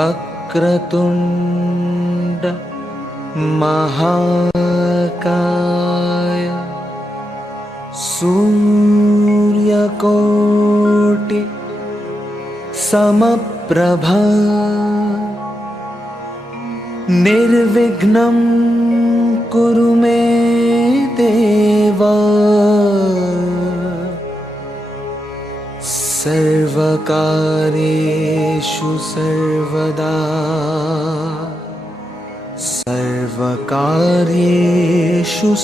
वक्रतुंड महाकाय सूर्यकोटि समप्रभा निर्विघ्नं कुरु मे देव सर्वकार्येषु सर्वदा सर्वकार्येषु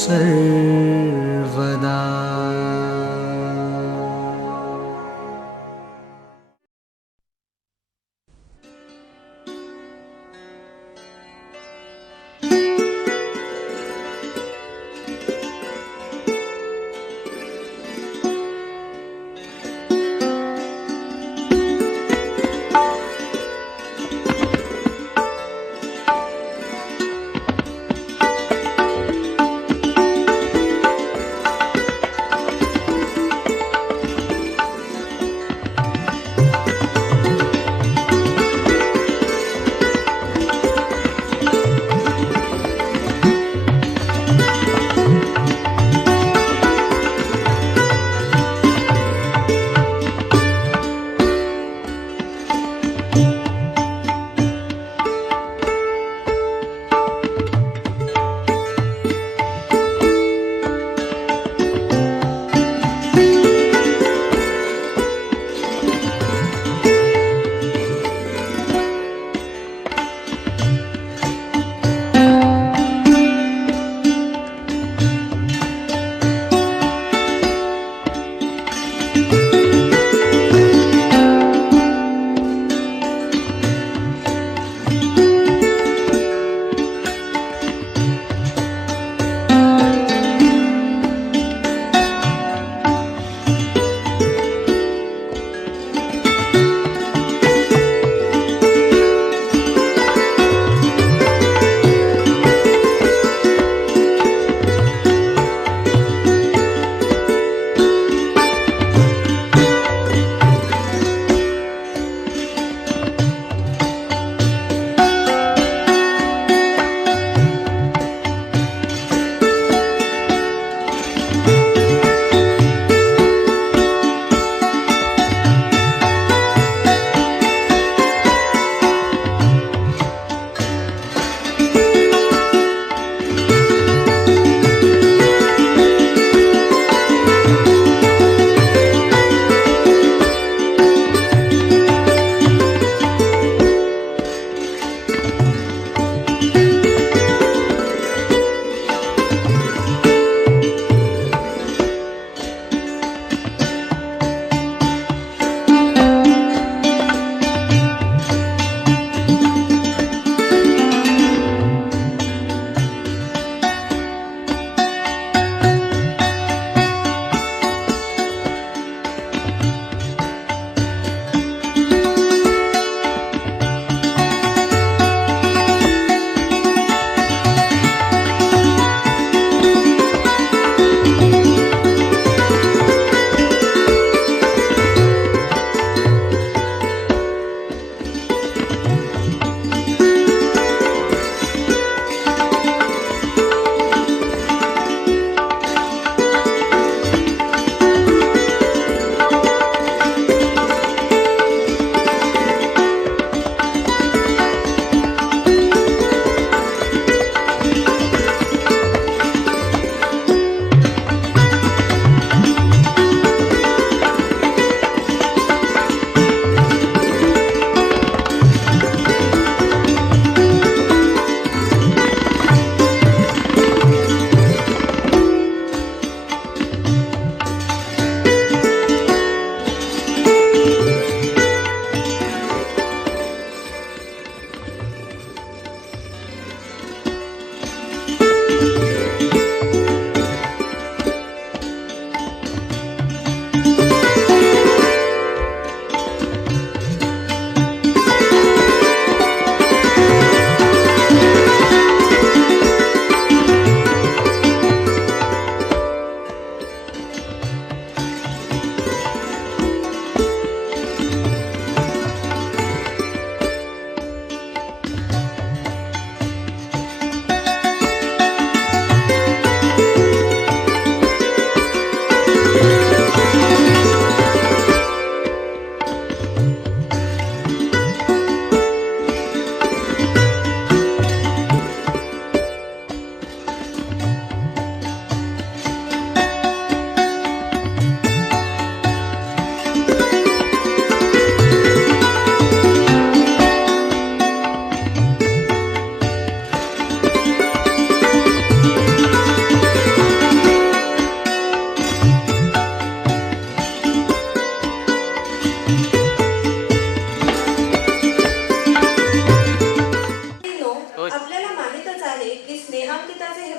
सर्वदा।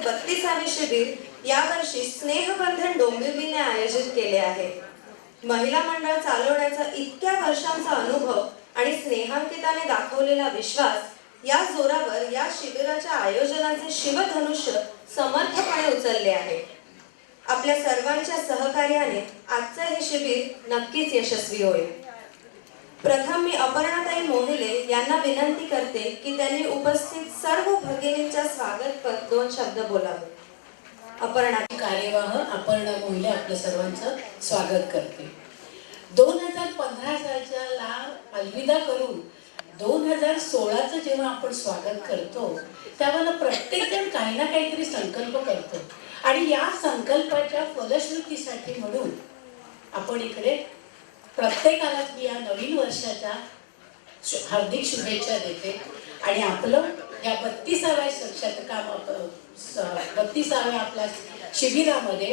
32वे शिबिर यावर्षी स्नेहबंधन डोंबिवलीने आयोजित केले आहे. महिला मंडळ चालवण्याचा इतक्या वर्षांचा अनुभव आणि स्नेहांकिताने दाखवलेला विश्वास या जोरावर या शिबिराच्या आयोजनाचे शिवधनुष्य समर्थपणे उचलले आहे. आपल्या सर्वांच्या सहकार्याने आजचे हे शिबिर नक्कीच यशस्वी होईल. प्रथम मी अपर्णाताई मोहिले यांना विनंती करते की त्यांनी उपस्थित सर्व भगिनींच्या स्वागतपर 2 शब्द बोलावे. अपर्णा. कार्यवाह अपर्णा मोहिले आपलं सर्वांचं स्वागत करते. 2015 सालला अलविदा करून 2016चं जेव्हा आपण स्वागत करतो त्यावेळेला प्रत्येक जण काही ना काहीतरी संकल्प करतो आणि या संकल्पाच्या फलश्रुतीसाठी म्हणून आपण इकडे प्रत्येकाला मी या नवीन वर्षाच्या हार्दिक शुभेच्छा देते. आणि आपलं या 32व्या शतकाम 32व्या आपल्या शिबिरामध्ये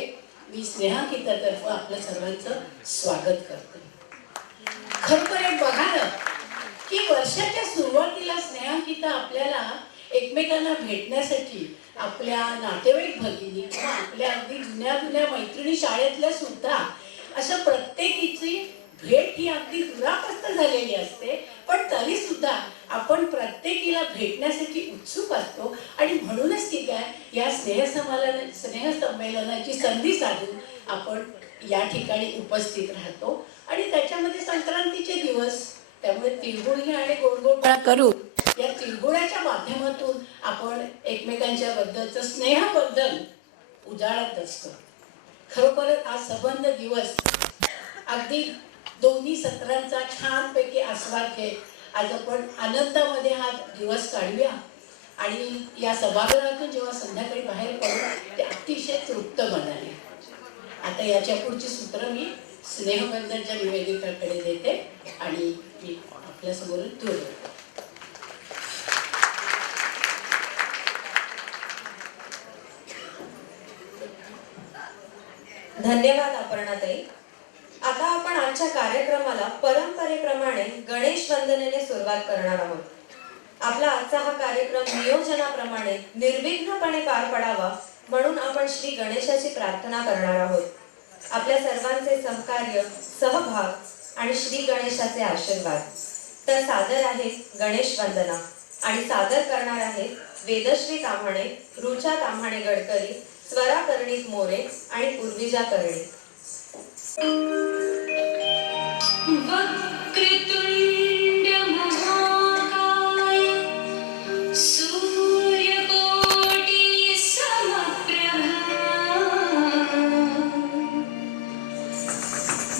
मी स्नेहांकितातर्फे आपल्या सर्वांचं स्वागत करते. खरोखर एक बघा ना की वर्षाच्या सुरुवातीला स्नेहांकिता आपल्याला एकमेकांना भेटण्यासाठी आपल्या नातेवाईक भगिनी किंवा आपल्या अगदी जुन्या मैत्रिणी शाळेतल्या सुद्धा अशा प्रत्येकीची भेट ही अगदी दुरापस्त झालेली असते, पण तरी सुद्धा आपण प्रत्येकीला भेटण्यासाठी उत्सुक असतो आणि म्हणूनच ती काय या स्नेहसंमेलनाची संधी साधून आपण या ठिकाणी उपस्थित राहतो. आणि त्याच्यामध्ये संक्रांतीचे दिवस त्यामुळे तिळगुळ आणि गोडगोड करून या तिळगुळाच्या माध्यमातून आपण एकमेकांच्या बद्दलचं स्नेहबद्दल उजाळत असतो. खरोखरच हा संबंध दिवस अगदी दोन्ही सत्रांचा छानपैकी आस्वाद घेत आज आपण आनंदामध्ये हा दिवस काढूया आणि या सभागृहातून जेव्हा संध्याकाळी बाहेर पडू ते अतिशय तृप्त मनाने. आता याच्या पुढची सूत्र मी स्नेहबंधनच्या निवेदिकाकडे देते आणि मी आपल्यासमोर दूर. धन्यवाद अपर्णाताई. आता आपण आजच्या कार्यक्रमाला परंपरेप्रमाणे गणेश वंदनेने सुरुवात करणार आहोत. आपला आजचा हा कार्यक्रम नियोजनाप्रमाणे निर्विघ्नपणे पार पडावा म्हणून आपण श्री गणेशाची प्रार्थना करणार आहोत. आपल्या सर्वांचे सहकार्य, सहभाग आणि श्री गणेशाचे आशीर्वाद. तर सादर आहे गणेश वंदना आणि सादर करणार आहे वेदश्री ताम्हाणे, रुचा ताम्हाणे गडकरी, स्वरा कर्णिक मोरे आणि उर्विजा कर्णिक. वक्रतुंड महाकाय सूर्यकोटि समप्रभा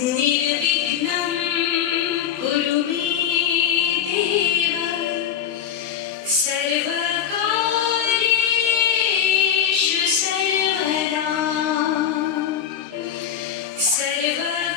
निर्विघ्नं कुरु मे देव सर्वकार्येषु सर्वदा सर्वकार्येषु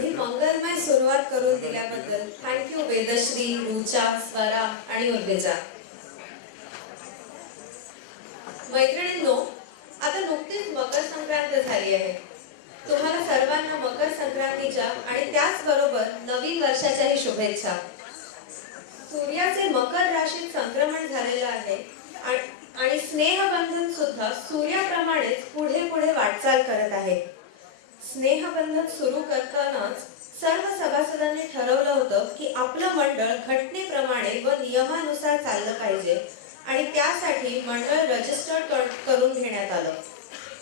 ही मंगलमय सुरुवात करून दिल्याबद्दल थँक्यू वेदश्री, रुचा, स्वरा आणि उर्वेजा. मैत्रिणींनो, आता नुकतीच मकर संक्रांत झाली आहे. तुम्हाला सर्वांना मकर संक्रांतीच्या आणि त्याचबरोबर नवीन वर्षाच्याही शुभेच्छा. सूर्याचे मकर राशीत संक्रमण झालेलं आहे आणि स्नेहबंधन सुद्धा सूर्याप्रमाणेच पुढे पुढे वाटचाल करत आहे. स्नेहबंधन सुरू करतानाच सर्व सभासदांनी ठरवलं होतं की आपलं मंडळ घटनेप्रमाणे व नियमानुसार चाललं पाहिजे आणि त्यासाठी मंडळ रजिस्टर्ड करून घेण्यात आलं.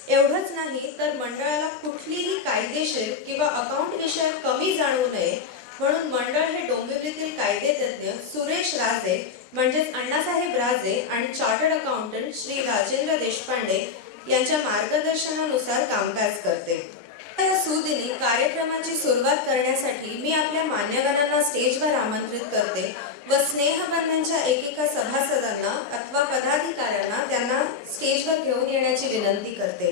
एवढंच नाही तर मंडळाला कुठलीही कायदेशीर किंवा अकाउंट विषय कमी जाणवू नये म्हणून मंडळ हे डोंबिवलीतील कायदेतज्ञ सुरेश राजे म्हणजेच अण्णासाहेब राजे आणि चार्टर्ड अकाउंटंट श्री राजेंद्र देशपांडे यांच्या मार्गदर्शनानुसार कामकाज करते. या सुदिनी कार्यक्रमाची सुरुवात करण्यासाठी मी आपल्या मान्यवरांना स्टेजवर आमंत्रित करते व स्नेहबंधनच्या एकेका सभासदांना अथवा पदाधिकाऱ्यांना त्यांना स्टेजवर घेऊन येण्याची विनंती करते.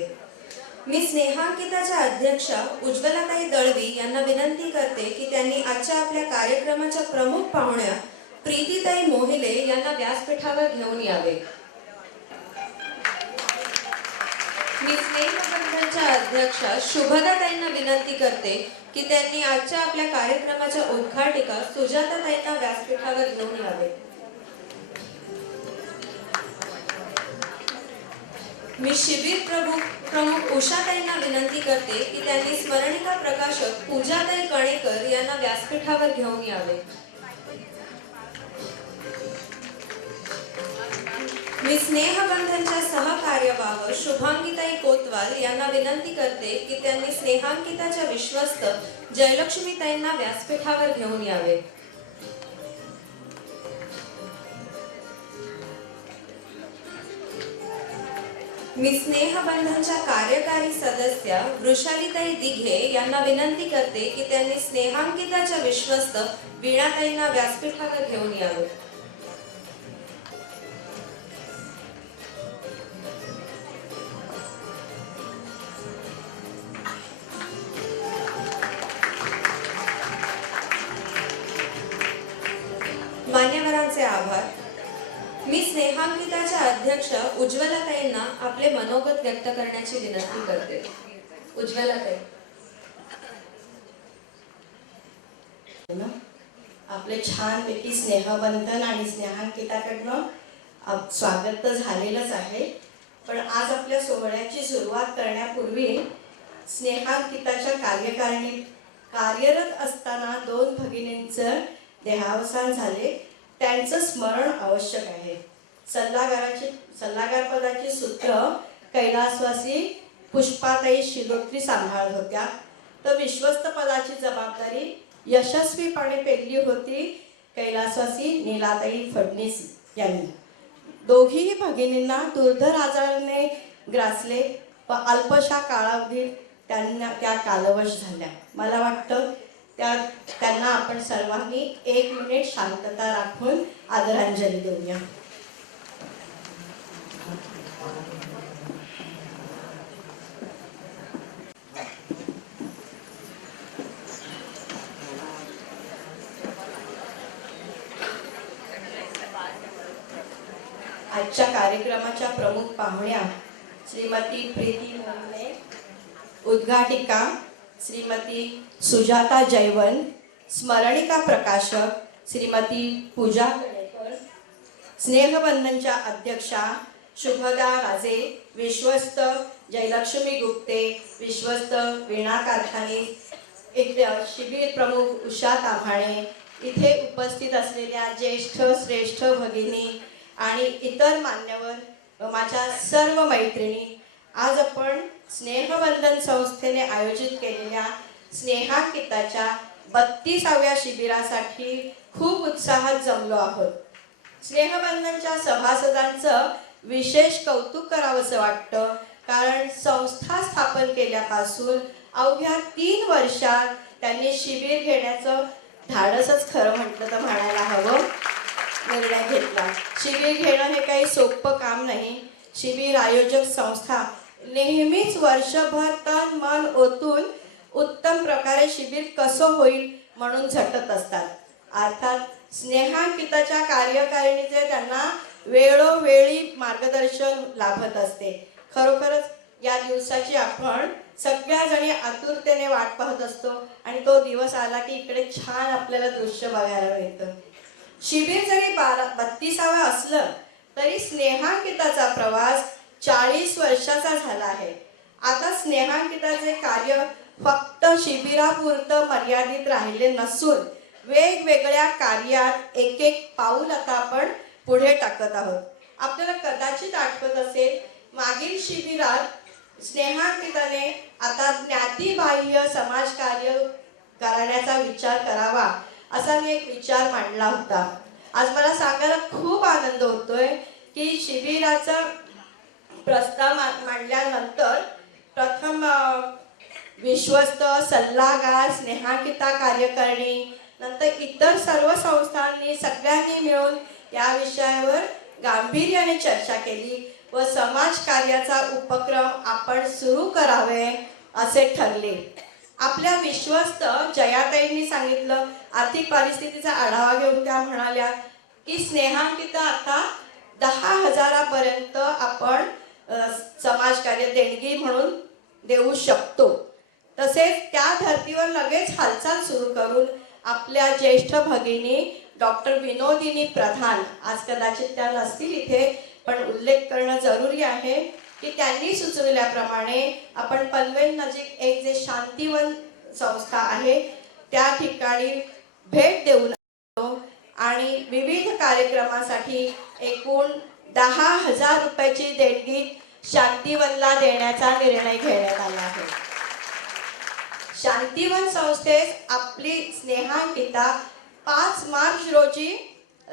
मी स्नेहांकिताच्या अध्यक्षा उज्ज्वलाताई दळवी यांना विनंती करते की त्यांनी आजच्या आपल्या कार्यक्रमाच्या प्रमुख पाहुण्या प्रीतीताई मोहिले यांना व्यासपीठावर घेऊन यावे. मी स्नेहबंधनच्या अध्यक्षा शुभदाताईंना विनंती करते की त्यांनी आजच्या आपल्या कार्यक्रमाच्या उद्घाटिका सुजाताताईंना व्यासपीठावर घेऊन यावे. मी शिबिर प्रमुख उषाताईंना विनंती करते की त्यांनी स्मरणिका प्रकाशक पूजाताई कणेकर यांना व्यासपीठावर घेऊन यावे. मी स्नेहबंधनच्या सहकार्यवाह शुभांगीताई कोतवाल यांना विनंती करते की त्यांनी स्नेहांकिताच्या विश्वस्त जयलक्ष्मीताईंना व्यासपीठावर घेऊन यावे. मी स्नेहबंधनच्या कार्यकारी सदस्या वृषालीताई दिघे यांना विनंती करते की त्यांनी स्नेहांकिताच्या विश्वस्त वीणाताईंना व्यासपीठावर घेऊन यावे. मान्यवरांचे आभार. मी स्नेहांकिताच्या अध्यक्षा उज्ज्वलाताईंना आपले मनोगत व्यक्त करण्याची विनंती करते. उज्ज्वलाताई. आपले छानपैकी स्नेहबंधन आणि स्नेहांकिताकडनं स्वागत तर झालेलंच आहे, पण आज आपल्या सोहळ्याची सुरुवात करण्यापूर्वी स्नेहांकिताच्या कार्यरत असताना 2 भगिनींचं देहावसान झाले, त्यांचं स्मरण आवश्यक आहे. सल्लागार पदाची सूत्र कैलासवासी पुष्पाताई शिलोत्री सांभाळत होत्या, तर विश्वस्त पदाची जबाबदारी यशस्वीपणे पेलली होती कैलासवासी नीलाताई फडणीस यांनी. दोघीही भगिनींना दुर्धर आजाराने ग्रासले व अल्पशा कालावधीत त्या कालवश झाल्या. मला वाटतं त्यांना आपण सर्वांनी 1 मिनिट शांतता राखून आदरांजली देऊया. आजच्या कार्यक्रमाच्या प्रमुख पाहुण्या श्रीमती प्रीती मोहिले, उद्घाटिका श्रीमती सुजाता जयवंत, स्मरणिका प्रकाशक श्रीमती पूजा कणेकर, स्नेहबंधनच्या अध्यक्षा शुभदा राजे, विश्वस्त जयलक्ष्मी गुप्ते, विश्वस्त वीणा कारखाने, शिबिर प्रमुख उषा ताम्हाणे, इथे उपस्थित असलेल्या ज्येष्ठ श्रेष्ठ भगिनी आणि इतर मान्यवर, माझ्या सर्व मैत्रिणी, आज आपण स्नेहबंधन संस्थेने आयोजित केलेल्या स्नेहांकिताच्या 32व्या शिबिरासाठी खूप उत्साहात जमलो आहोत. स्नेहबंधनच्या सभासदांचं विशेष कौतुक करावंसं वाटतं, कारण संस्था स्थापन केल्यापासून अवघ्या 3 वर्षात त्यांनी शिबिर घेण्याचं धाडसच खरं म्हटलं तर म्हणायला हवं निर्णय घेतला. शिबिर घेणं हे काही सोपं काम नाही. शिबिर आयोजक संस्था नेहमीच वर्षभर तन मन ओतून उत्तम प्रकारे शिबिर कसं होईल म्हणून झटत असतात. अर्थात स्नेहांकिताच्या कार्यकारिणीचे त्यांना वेळोवेळी मार्गदर्शन लाभत असते. खरोखरच या दिवसाची आपण सगळ्याजणी आतुरतेने वाट पाहत असतो आणि तो दिवस आला की इकडे छान आपल्याला दृश्य बघायला मिळतं. शिबिर जरी 32वा असलं तरी स्नेहांकिताचा प्रवास 40 वर्षाचा झाला आहे. आता स्नेहांकिताचे कार्य फक्त शिबिरापुरतं मर्यादित राहिले नसून वेगवेगळ्या कार्यात एक एक पाऊल आता आपण पुढे टाकत आहोत. आपल्याला कदाचित आठवत असेल, मागील शिबिरात स्नेहांकिताने आता ज्ञातिबाह्य समाजकार्य करण्याचा विचार करावा असा मी एक विचार मांडला होता. आज मला सांगायला खूप आनंद होतोय की शिबिराचा प्रस्ताव मांडल्यानंतर प्रथम विश्वस्त, सल्लागार, स्नेहांकिता कार्यकारिणी, नंतर इतर सर्व संस्थांनी सगळ्यांनी मिळून या विषयावर गांभीर्याने चर्चा केली व समाज कार्याचा उपक्रम आपण सुरू करावे असे ठरले. आपल्या विश्वस्त जयाताईंनी सांगितलं, आर्थिक परिस्थितीचा आढावा घेऊन त्या म्हणाल्या की स्नेहांकिता आता 10,000 पर्यंत आपण समाजकार्य देणगी म्हणून देऊ शकतो. तसेच त्या धर्तीवर लगेच हालचाल सुरू करून आपल्या ज्येष्ठ भगिनी डॉक्टर विनोदिनी प्रधान, आज कदाचित त्या नसतील इथे पण उल्लेख करणं जरुरी आहे की त्यांनी सुचविल्याप्रमाणे आपण पनवेल नजीक एक जे शांतीवन संस्था आहे त्या ठिकाणी भेट देऊन आणि विविध कार्यक्रमासाठी एकूण 10,000 रुपयाची देणगी शांतीवनला देण्याचा निर्णय घेण्यात आला आहे. शांतीवन संस्थेस आपली स्नेहांकिता 5 मार्च रोजी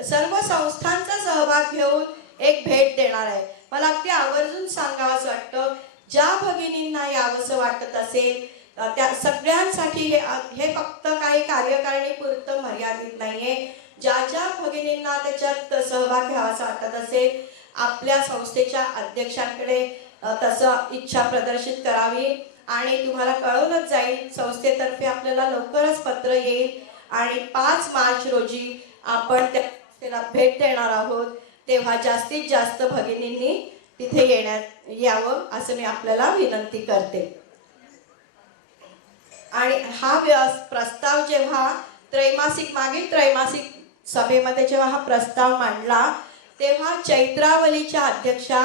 सर्व संस्थांचा सहभाग घेऊन एक भेट देणार आहे. मला अगदी आवर्जून सांगावंसं वाटतं, ज्या भगिनींना यावंसं वाटत असेल त्या सगळ्यांसाठी हे फक्त काही कार्यकारिणी पुरतं मर्यादित नाहीये. ज्या ज्या भगिनींना त्याच्यात सहभाग घ्यावासा वाटत असेल आपल्या संस्थेच्या अध्यक्षांकडे तसं इच्छा प्रदर्शित करावी आणि तुम्हाला कळवलंच जाईल. संस्थेतर्फे आपल्याला लवकरच पत्र येईल आणि 5 मार्च रोजी आपण त्याला भेट देणार आहोत. तेव्हा जास्तीत जास्त भगिनींनी तिथे यावं असं मी आपल्याला विनंती करते. आणि हा प्रस्ताव जेव्हा मागील त्रैमासिक सभेमध्ये जेव्हा हा प्रस्ताव मांडला तेव्हा चैत्रावलीच्या अध्यक्षा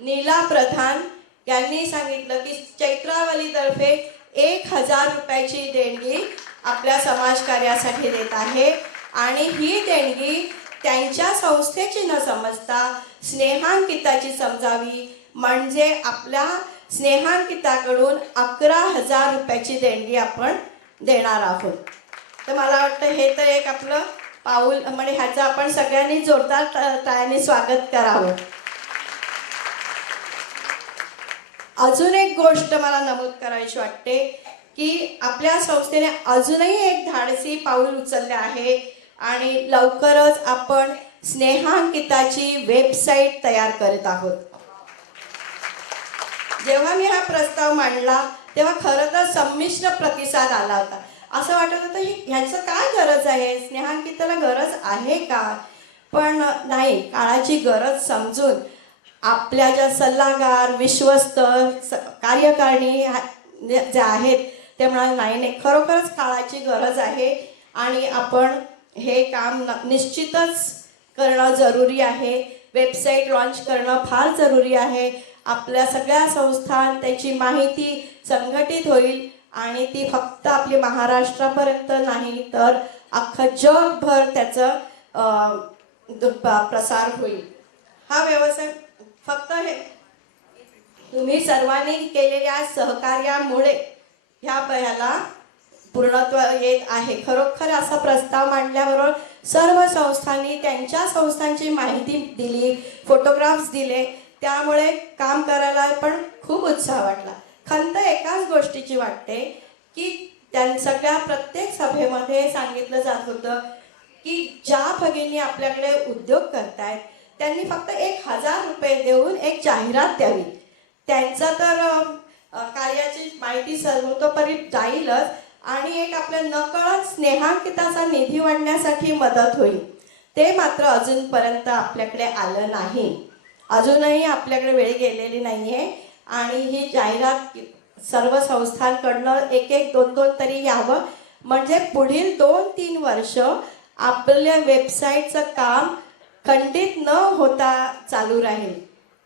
नीला प्रधान यांनी सांगितलं की चैत्रावलीतर्फे 1,000 रुपयाची देणगी आपल्या समाजकार्यासाठी देत आहे आणि ही देणगी त्यांच्या संस्थेची न समजता स्नेहांकिताची समजावी, म्हणजे आपल्या स्नेहांकिताकडून 11,000 रुपयाची देणगी आपण देणार आहोत. तर मला वाटतं हे तर एक आपलं पाऊल म्हणजे ह्याचं आपण सगळ्यांनी जोरदार टाळ्यांनी स्वागत करावं. अजून एक गोष्ट मला नमूद करायची वाटते की आपल्या संस्थेने अजूनही एक धाडसी पाऊल उचलले आहे आणि लवकरच आपण स्नेहांकिताची वेबसाईट तयार करत आहोत. जेव्हा मी हा प्रस्ताव मांडला तेव्हा खरं तर संमिश्र प्रतिसाद आला होता. असं वाटत होतं ह्याचं काय गरज आहे, स्नेहांकिताला गरज आहे का? पण नाही, काळाची गरज समजून आपल्या ज्या सल्लागार, विश्वस्त, कार्यकारिणी ज्या आहेत ते म्हणाले नाही, खरोखरच काळाची गरज आहे आणि आपण हे काम निश्चितच करणं जरुरी आहे. वेबसाईट लॉन्च करणं फार जरुरी आहे. आपल्या सगळ्या संस्था त्याची माहिती संघटित होईल आणि ती फक्त आपली महाराष्ट्रापर्यंत नाही तर अख्खं जगभर त्याचं प्रसार होईल. हा व्यवसाय फक्त हे तुम्ही सर्वांनी केलेल्या सहकार्यामुळे ह्याला पूर्णत्व येत आहे. खरोखर असा प्रस्ताव मांडल्याबरोबर सर्व संस्थांनी त्यांच्या संस्थांची माहिती दिली, फोटोग्राफ्स दिले, त्यामुळे काम करायला पण खूप उत्साह वाटला. खंत एकाच गोष्टीची वाटते की सगळ्या प्रत्येक सभेमध्ये सांगितलं जात होतं की ज्या भगिनी आपल्याकडे उद्योग करतायत त्यांनी फक्त 1,000 रुपये देऊन एक जाहिरात द्यावी. त्यांचा तर कार्याची माहिती सर्वतोपरी जाईलच आणि एक आपल्या नकळत स्नेहांकिताचा निधी वाढण्यासाठी मदत होईल. ते मात्र अजूनपर्यंत आपल्याकडे आलं नाही. अजूनही आपल्याकडे वेळ गेलेली नाही आहे आणि ही जाहिरात सर्व संस्थांकडनं एक एक दोन दोन तरी यावं, म्हणजे पुढील 2-3 वर्ष आपल्या वेबसाईटचं काम खंडित न होता चालू राहील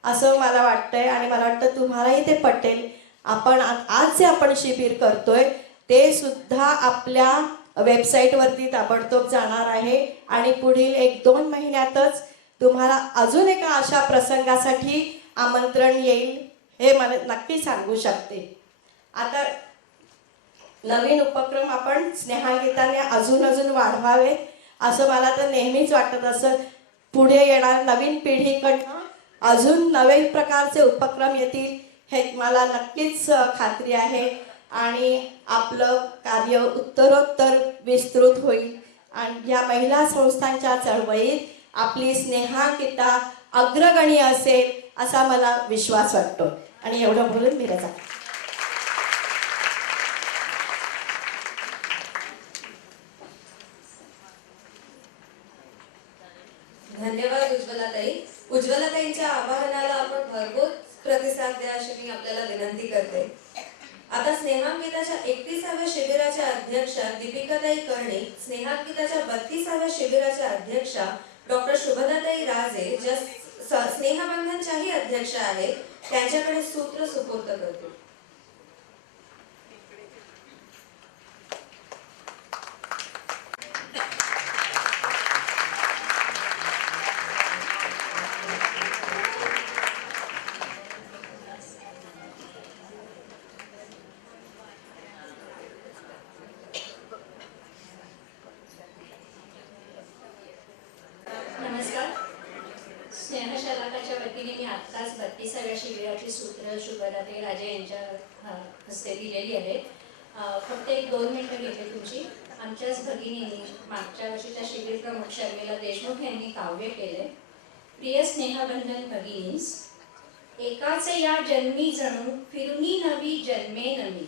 असं मला वाटतंय आणि मला वाटतं तुम्हालाही ते पटेल. आपण आज जे आपण शिबिर करतोय ते सुद्धा आपल्या वेबसाईटवरती ताबडतोब जाणार आहे आणि पुढील 1-2 महिन्यातच तुम्हाला अजून एका अशा प्रसंगासाठी आमंत्रण येईल हे मला नक्की सांगू शकते. आता नवीन उपक्रम आपण स्नेहांकिताने अजून वाढवावे असं मला तर नेहमीच वाटत असं. पुढे येणार नवीन पिढीकडनं अजून नवे प्रकारचे उपक्रम येतील हे मला नक्कीच खात्री आहे आणि आपलं कार्य उत्तरोत्तर विस्तृत होईल आणि या महिला संस्थांच्या चळवळीत आपली स्नेहांकिता अग्रगणी असेल असा मला विश्वास वाटतो. आणि एवढं बोलून मी रजा. धन्यवाद उज्ज्वलाताई. उज्ज्वलाताईंच्या आवाहनाला आपण भरपूर प्रतिसाद द्या अशी मी आपल्याला विनंती करते. आता स्नेहांकिताच्या 31व्या शिबिराच्या अध्यक्षा दीपिकाताई कर्णिक, स्नेहांकिताच्या 32व्या शिबिराच्या अध्यक्षा डॉक्टर शुभदाताई राजे, ज्या स्नेहबंधनच्याही अध्यक्षा आहेत, त्यांच्याकडे सूत्र सुपूर्द करतील. नमस्कार. स्नेहशलाकाच्या वतीने मी आत्ताच 32व्या शिबिराची सूत्र शुभदाताई राजे यांच्या हस्ते दिलेली आहेत. फक्त 1-2 मिनिटं घेते तुमची. आमच्याच भगिनींनी मागच्या वर्षीच्या शिबिर प्रमुख शर्मिला देशमुख यांनी काव्य केले. प्रिय स्नेहबंधन भगिनींस, एकाच या जन्मी जणू फिरुनी नवी जन्मे नमी,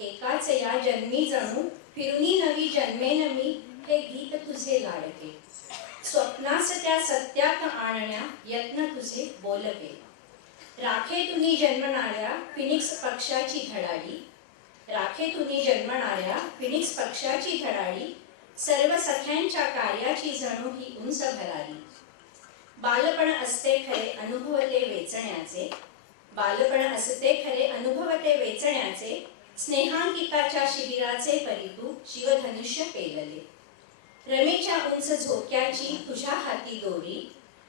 एकाच या जन्मी जणू फिरुनी नवी जन्मे नमी, हे गीत तुझे लाडके, स्वप्नास त्या सत्यात आणण्या यत्न तुझे बोलके, राखे तुम्ही जन्मणाऱ्या फिनिक्स पक्षाची धडाडी, राखे तुम्ही जन्मणाऱ्या फिनिक्स पक्षाची धडाडी, सर्व सख्यांच्या कार्याची जणू ही उंच भरारी. बालपण असते खरे अनुभवते वेचण्याचे, बालपण असते खरे अनुभवते वेचण्याचे, स्नेहांकिताच्या शिबिराचे परितू शिवधनुष्य पेलले, रमेच्या उंच झोक्याची तुझ्या हाती दोरी,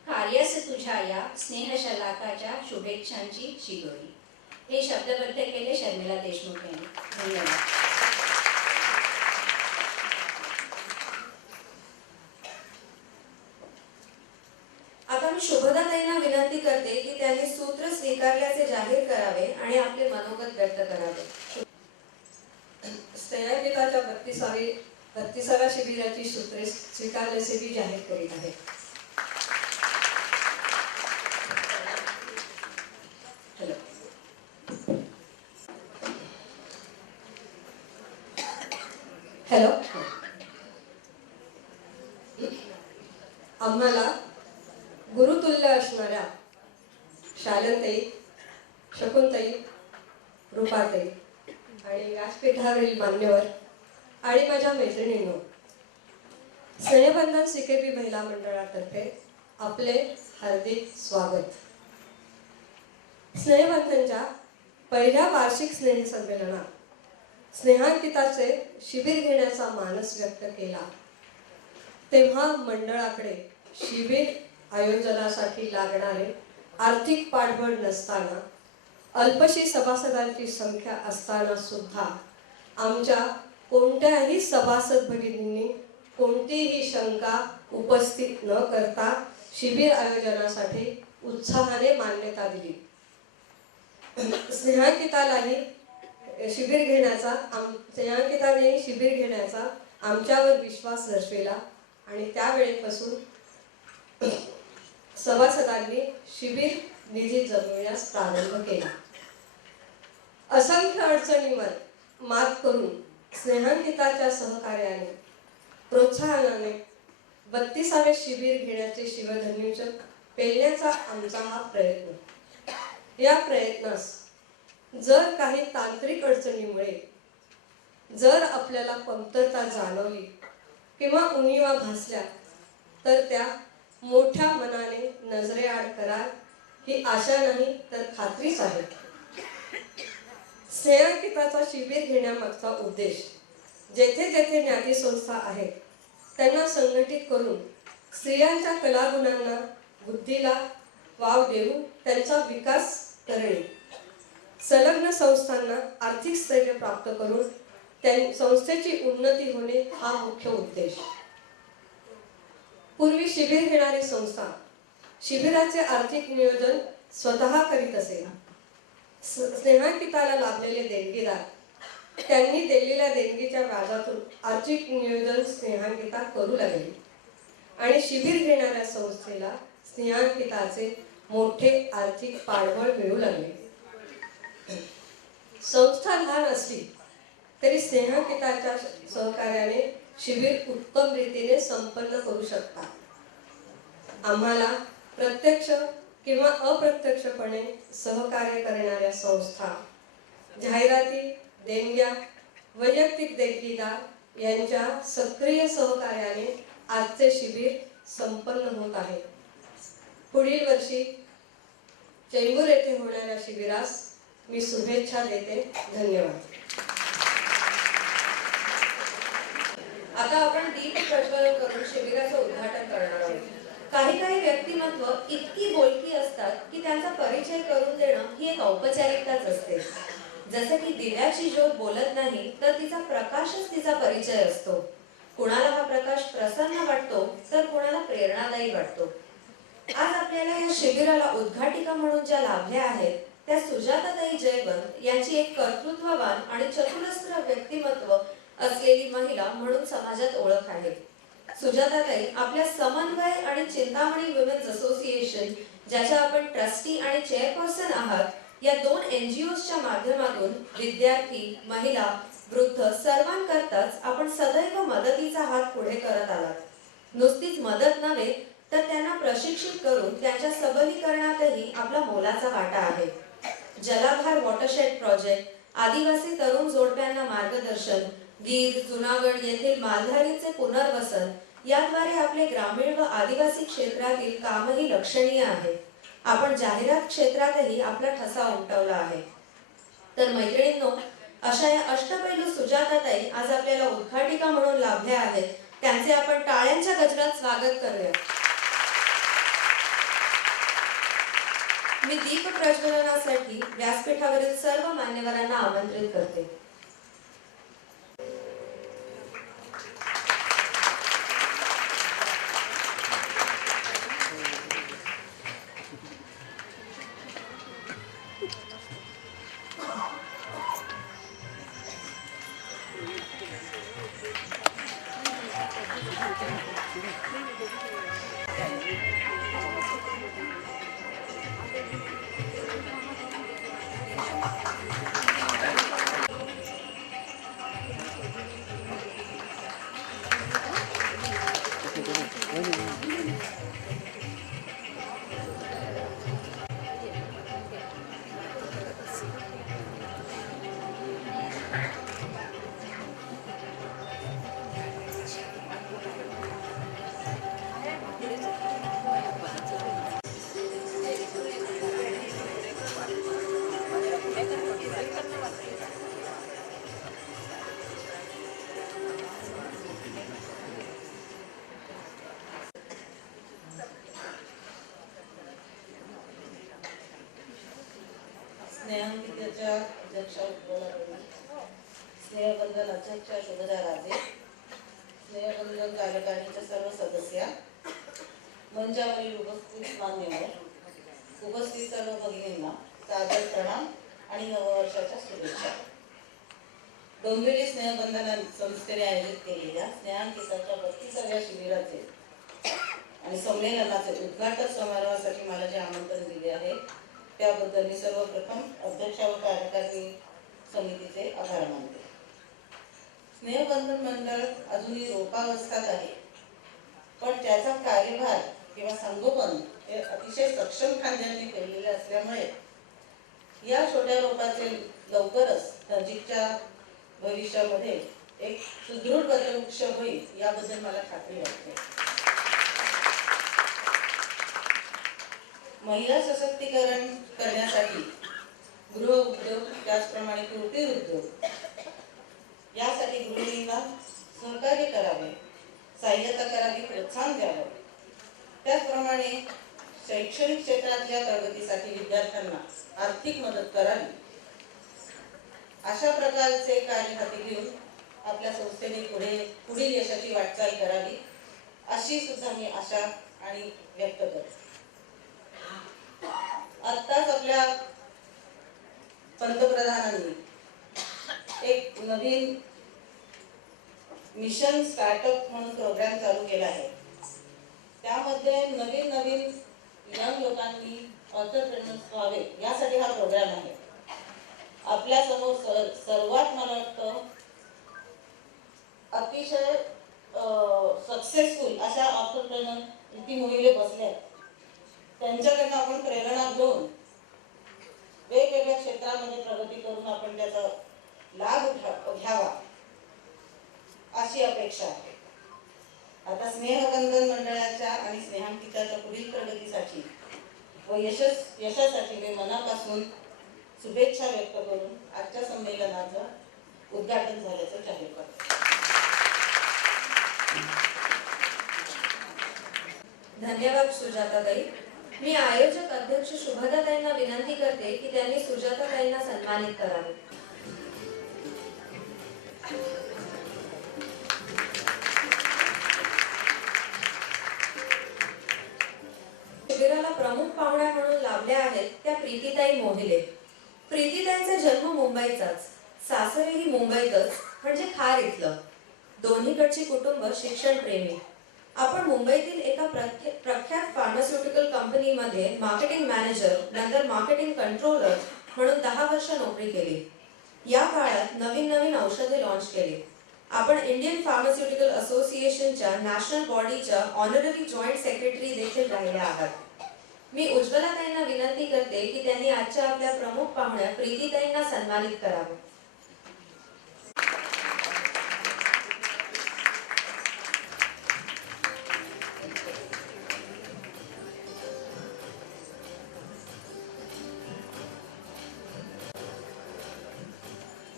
कार्यस तुझ्या या स्नेहशलाकाच्या शुभेच्छांची शिदोरी. हे शब्दबद्ध केले शर्मिला देशमुख यांनी. धन्यवाद. आता मी शुभदाताईंना विनंती करते की त्यांनी सूत्र स्वीकारल्याचे जाहीर करावे आणि आपले मनोगत व्यक्त करावे. स्नेहांकिताच्या 32व्या शिबिराची सूत्रे स्वीकारल्याचे मी जाहीर करीत आहे. हॅलो. आम्हाला गुरुतुल्य असणाऱ्या शालनताई, शकुनताई, रूपाताई आणि व्यासपीठावरील मान्यवर आणि माझ्या मैत्रिणींनो, स्नेहबंधन CKP महिला मंडळातर्फे आपले हार्दिक स्वागत. स्नेहबंधनच्या पहिल्या वार्षिक स्नेहसंमेलनात स्नेहांकिताचे शिबिर घेण्याचा मानस व्यक्त केला तेव्हा मंडळाकडे शिबिर आयोजनासाठी लागणारे आर्थिक पाठबळ नसताना, अल्पशी सभासदांची संख्या असताना सुद्धा आमच्या कोणत्याही सभासद भगिनींनी कोणतीही शंका उपस्थित न करता शिबिर आयोजनासाठी उत्साहाने मान्यता दिली. स्नेहांकिताने शिबिर घेण्याचा आमच्यावर विश्वास दर्शविला आणि त्यावेळेपासून सभासदांनी शिबिर निधी जमविण्यास प्रारंभ केला. असंख्य अडचणींवर मात करून स्नेहांकिताच्या सहकार्याने प्रोत्साहनाने 32वे शिबिर घेण्याचे शिवधन्यूचक पेलण्याचा आमचा हा प्रयत्न. या प्रयत्नास जर काही तांत्रिक अडचणीमुळे जर आपल्याला कमतरता जाणवली किंवा उणिवा भासल्या तर त्या मोठ्या मनाने नजरेआड कराल ही आशा नाही तर खात्रीच आहे. स्नेहांकिताचा शिबिर घेण्यामागचा उद्देश जेथे जेथे ज्ञाती संस्था आहेत त्यांना संघटित करून स्त्रियांच्या कलागुणांना बुद्धीला वाव देऊन त्यांचा विकास करणे, संलग्न संस्थांना आर्थिक स्थैर्य प्राप्त करून संस्थेची उन्नती होणे हा मुख्य उद्देश. पूर्वी शिबिर घेणारी संस्था शिबिराचे आर्थिक नियोजन स्वतः करीत असे. स्नेहांकिताला लाभलेले देणगीदार त्यांनी दिलेल्या देणगीच्या व्याजातून आर्थिक नियोजन स्नेहांकिता करू लागली आणि शिबिर घेणाऱ्या संस्थेला स्नेहांकिताचे मोठे आर्थिक पाठबळ मिळू लागले. संस्था लहान असली तरी स्नेहांकिताच्या सहकार्याने शिबिर उत्तम रीतीने संपन्न करू शकतात. आम्हाला प्रत्यक्ष किंवा अप्रत्यक्षपणे सहकार्य करणाऱ्या संस्था, जाहिराती, देणग्या, वैयक्तिक देणगीदार यांच्या सक्रिय सहकार्याने आजचे शिबिर संपन्न होत आहे. पुढील वर्षी चेंबूर येथे होणाऱ्या शिबिरास मी शुभेच्छा देते. धन्यवाद. आता आपण दीप प्रज्वलन करून शिबिराचं उद्घाटन करणार आहोत. काही व्यक्तिमत्व इतकी बोलकी असतात की त्यांचा परिचय करून देणं ही एक औपचारिकताच असते. जसे की दिव्याची ज्योत बोलत नाही तर तिचा प्रकाशच तिचा परिचय असतो. कुणाला हा प्रकाश प्रसन्न वाटतो तर कुणाला प्रेरणादायी वाटतो. आज आपल्याला या शिबिराला उद्घाटिका म्हणून ज्या लाभल्या आहेत त्या सुजाताताई जयवंत यांची एक कर्तृत्ववान आणि चतुरस्र व्यक्तिमत्व असलेली महिला म्हणून समाजात ओळख आहे. सुजाताताई आपल्या समन्वय आणि चिंतामणी विमेन्स असोसिएशन, ज्याच्या आपण ट्रस्टी आणि चेअरपर्सन आहात, या 2 NGOच्या माध्यमातून विद्यार्थी, महिला, वृद्ध सर्वांकरताच आपण सदैव मदतीचा हात पुढे करत आलात. नुसतीच मदत नव्हे तर त्यांना प्रशिक्षित करून त्यांच्या सबलीकरणातही आपला मोलाचा वाटा आहे. जलाधार वॉटरशेड प्रोजेक्ट, आदिवासी तरुण जोडप्यांना मार्गदर्शन, गीर, जुनागड येथील मालधारींचे पुनर्वसन याद्वारे आपले ग्रामीण व आदिवासी क्षेत्रातील कामही लक्षणीय आहे. आपण जाहिरात क्षेत्रातही आपला ठसा उमटवला आहे. तर मैत्रिणींनो, अशा या अष्टपैलू सुजाताताई आज आपल्याला उद्घाटिका म्हणून लाभल्या आहेत. त्यांचे आपण टाळ्यांच्या गजरात स्वागत करूया. मी दीप प्रज्वलनासाठी व्यासपीठावरील सर्व मान्यवरांना आमंत्रित करते. स्नेहांकिताच्या अध्यक्षा स्नेहबंधन अध्यक्षा शोभदा राजे, स्नेहबंधन कार्यकारिणीच्या सर्व सदस्य, मंचावरील उपस्थित मान्यवर, उपस्थित सर्व भगिनींना सादर प्रणाम आणि नववर्षाच्या शुभेच्छा. डोंबिवली स्नेहबंधन संस्थेने आयोजित केलेल्या स्नेहांकिताच्या 32व्या शिबिराचे आणि संमेलनाचे उद्घाटन समारोहासाठी मला जे आमंत्रण दिले आहे त्याबद्दल मी सर्वप्रथम अध्यक्ष व कार्यकारी समितीचे आभार मानते. स्नेहबंधन मंडळ अजूनही रोपावस्थात आहे, पण त्याचा कार्यभार किंवा संगोपन हे अतिशय सक्षम खांद्यांनी केलेले असल्यामुळे या छोट्या रोपाचे लवकरच नजीकच्या भविष्यामध्ये एक सुदृढ वटवृक्ष होईल याबद्दल मला खात्री वाटते. महिला सशक्तीकरण करण्यासाठी गृह उद्योग त्याचप्रमाणे कुटीर उद्योग यासाठी गृहिणींना सहकार्य करावे, सहाय्यता करावी, प्रोत्साहन द्यावं. त्याचप्रमाणे शैक्षणिक क्षेत्रातल्या प्रगतीसाठी विद्यार्थ्यांना आर्थिक मदत करावी. अशा प्रकारचे कार्य हाती घेऊन आपल्या संस्थेने पुढील यशाची वाटचाल करावी अशी सुद्धा मी आशा आणि व्यक्त करते. आत्ताच आपल्या पंतप्रधानांनी एक नवीन मिशन स्टार्टअप म्हणून प्रोग्राम चालू केला आहे. त्यामध्ये नवीन यंग लोकांनी ऑन्टरप्रेन्योर्स व्हावे यासाठी हा प्रोग्राम आहे. आपल्या समोर सर्वात मला वाटतं अतिशय सक्सेसफुल अशा ऑन्टरप्रेन्योर इथे मुलीले बसल्या. त्यांच्याकडनं आपण प्रेरणा घेऊन वेगवेगळ्या क्षेत्रामध्ये प्रगती करून आपण त्याचा लाभ घ्यावा अशी अपेक्षा आहे. आता स्नेहबंधन मंडळाच्या आणि स्नेहांकिताच्या पुढील प्रगतीसाठी व यशासाठी मी मनापासून शुभेच्छा व्यक्त करून आजच्या संमेलनाचं उद्घाटन झाल्याचं जाहीर करतो. धन्यवाद सुजाताताई. मी आयोजक अध्यक्ष शुभदाताईंना विनंती करते की त्यांनी सुजाताताईंना सन्मानित करावे. शिबिराला प्रमुख पाहुण्या म्हणून लाभल्या आहेत त्या प्रीतीताई मोहिले. प्रीतीताईंचा जन्म मुंबईचाच, सासरेही मुंबईतच, म्हणजे खार इथलं. दोन्हीकडची कुटुंब शिक्षण प्रेमी. आपण मुंबईतील एका प्रख्यात फार्मास्युटिकल कंपनीमध्ये मार्केटिंग मॅनेजर नंतर मार्केटिंग कंट्रोलर म्हणून 10 वर्ष नोकरी केली. या काळात नवीन औषधे लॉन्च केली. आपण इंडियन फार्मास्युटिकल असोसिएशनच्या नॅशनल बॉडीच्या ऑनररी जॉईंट सेक्रेटरी देखील राहिल्या आहात. मी उज्ज्वलाताईंना विनंती करते की त्यांनी आजच्या आपल्या प्रमुख पाहुण्या प्रीतीताईंना सन्मानित करावे.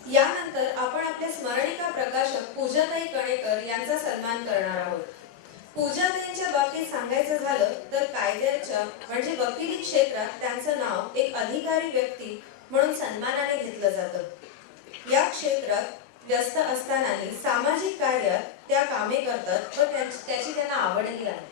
यानंतर आपण आपल्या स्मरणिका प्रकाशक पूजाताई कणेकर यांचा सन्मान करणार आहोत. पूजाताईंच्या बाबतीत सांगायचं झालं तर कायद्याच्या म्हणजे वकिली क्षेत्रात त्यांचं नाव एक अधिकारी व्यक्ती म्हणून सन्मानाने घेतलं जातं. या क्षेत्रात व्यस्त असतानाही सामाजिक कार्यात त्या कामे करतात व त्याची त्यांना आवडही आहे.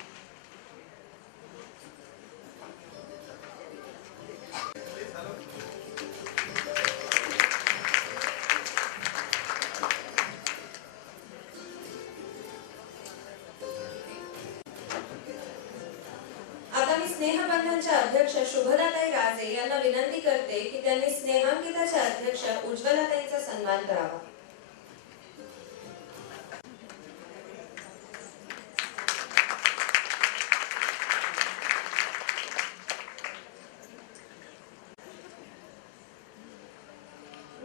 स्नेहबंधनच्या अध्यक्ष शुभदाताई राजे यांना विनंती करते की त्यांनी स्नेहांकिताच्या अध्यक्ष उज्ज्वलाताईंचा सन्मान करावा.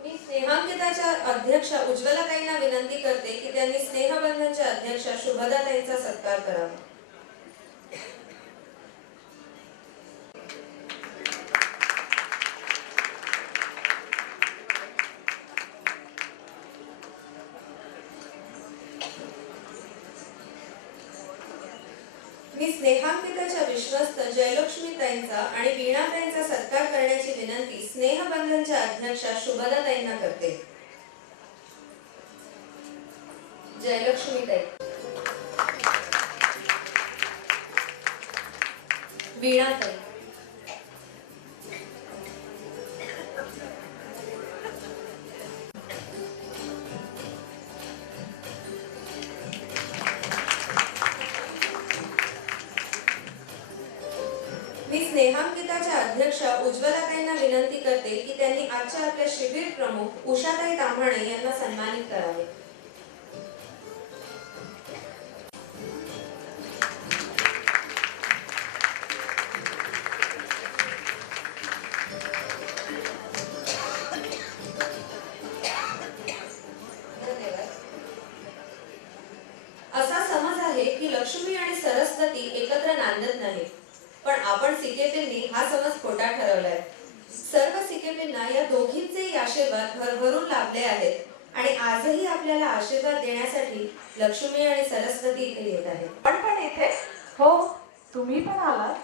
मी स्नेहांकिताच्या अध्यक्ष उज्ज्वलाताईंना विनंती करते की त्यांनी स्नेहबंधनच्या अध्यक्ष शुभदाताईंचा सत्कार करावा. मी स्नेहांकिताच्या विश्वस्त जयलक्ष्मीताईंचा आणि वीणाताईंचा सत्कार करण्याची विनंती स्नेहबंधनच्या अध्यक्षा शुभदाताईंना करते. जयलक्ष्मीताई, वीणाताई, मी स्नेहांकिताच्या अध्यक्षा उज्ज्वलाताईंना विनंती करते की त्यांनी आजच्या आपल्या शिबिर प्रमुख उषाताई ताम्हाणे यांना सन्मानित करावे. असा समज आहे की लक्ष्मी आणि सरस्वती एकत्र नांदत नाहीत, पण आपण सिकेपींनी हा समज खोटा ठरवलाय. सर्व सिकेपींना या दोघींचे आशीर्वाद भरभरून लाभले आहेत आणि आजही आपल्याला आशीर्वाद देण्यासाठी लक्ष्मी आणि सरस्वती इथे येत आहेत. पण इथे हो, तुम्ही पण आलात.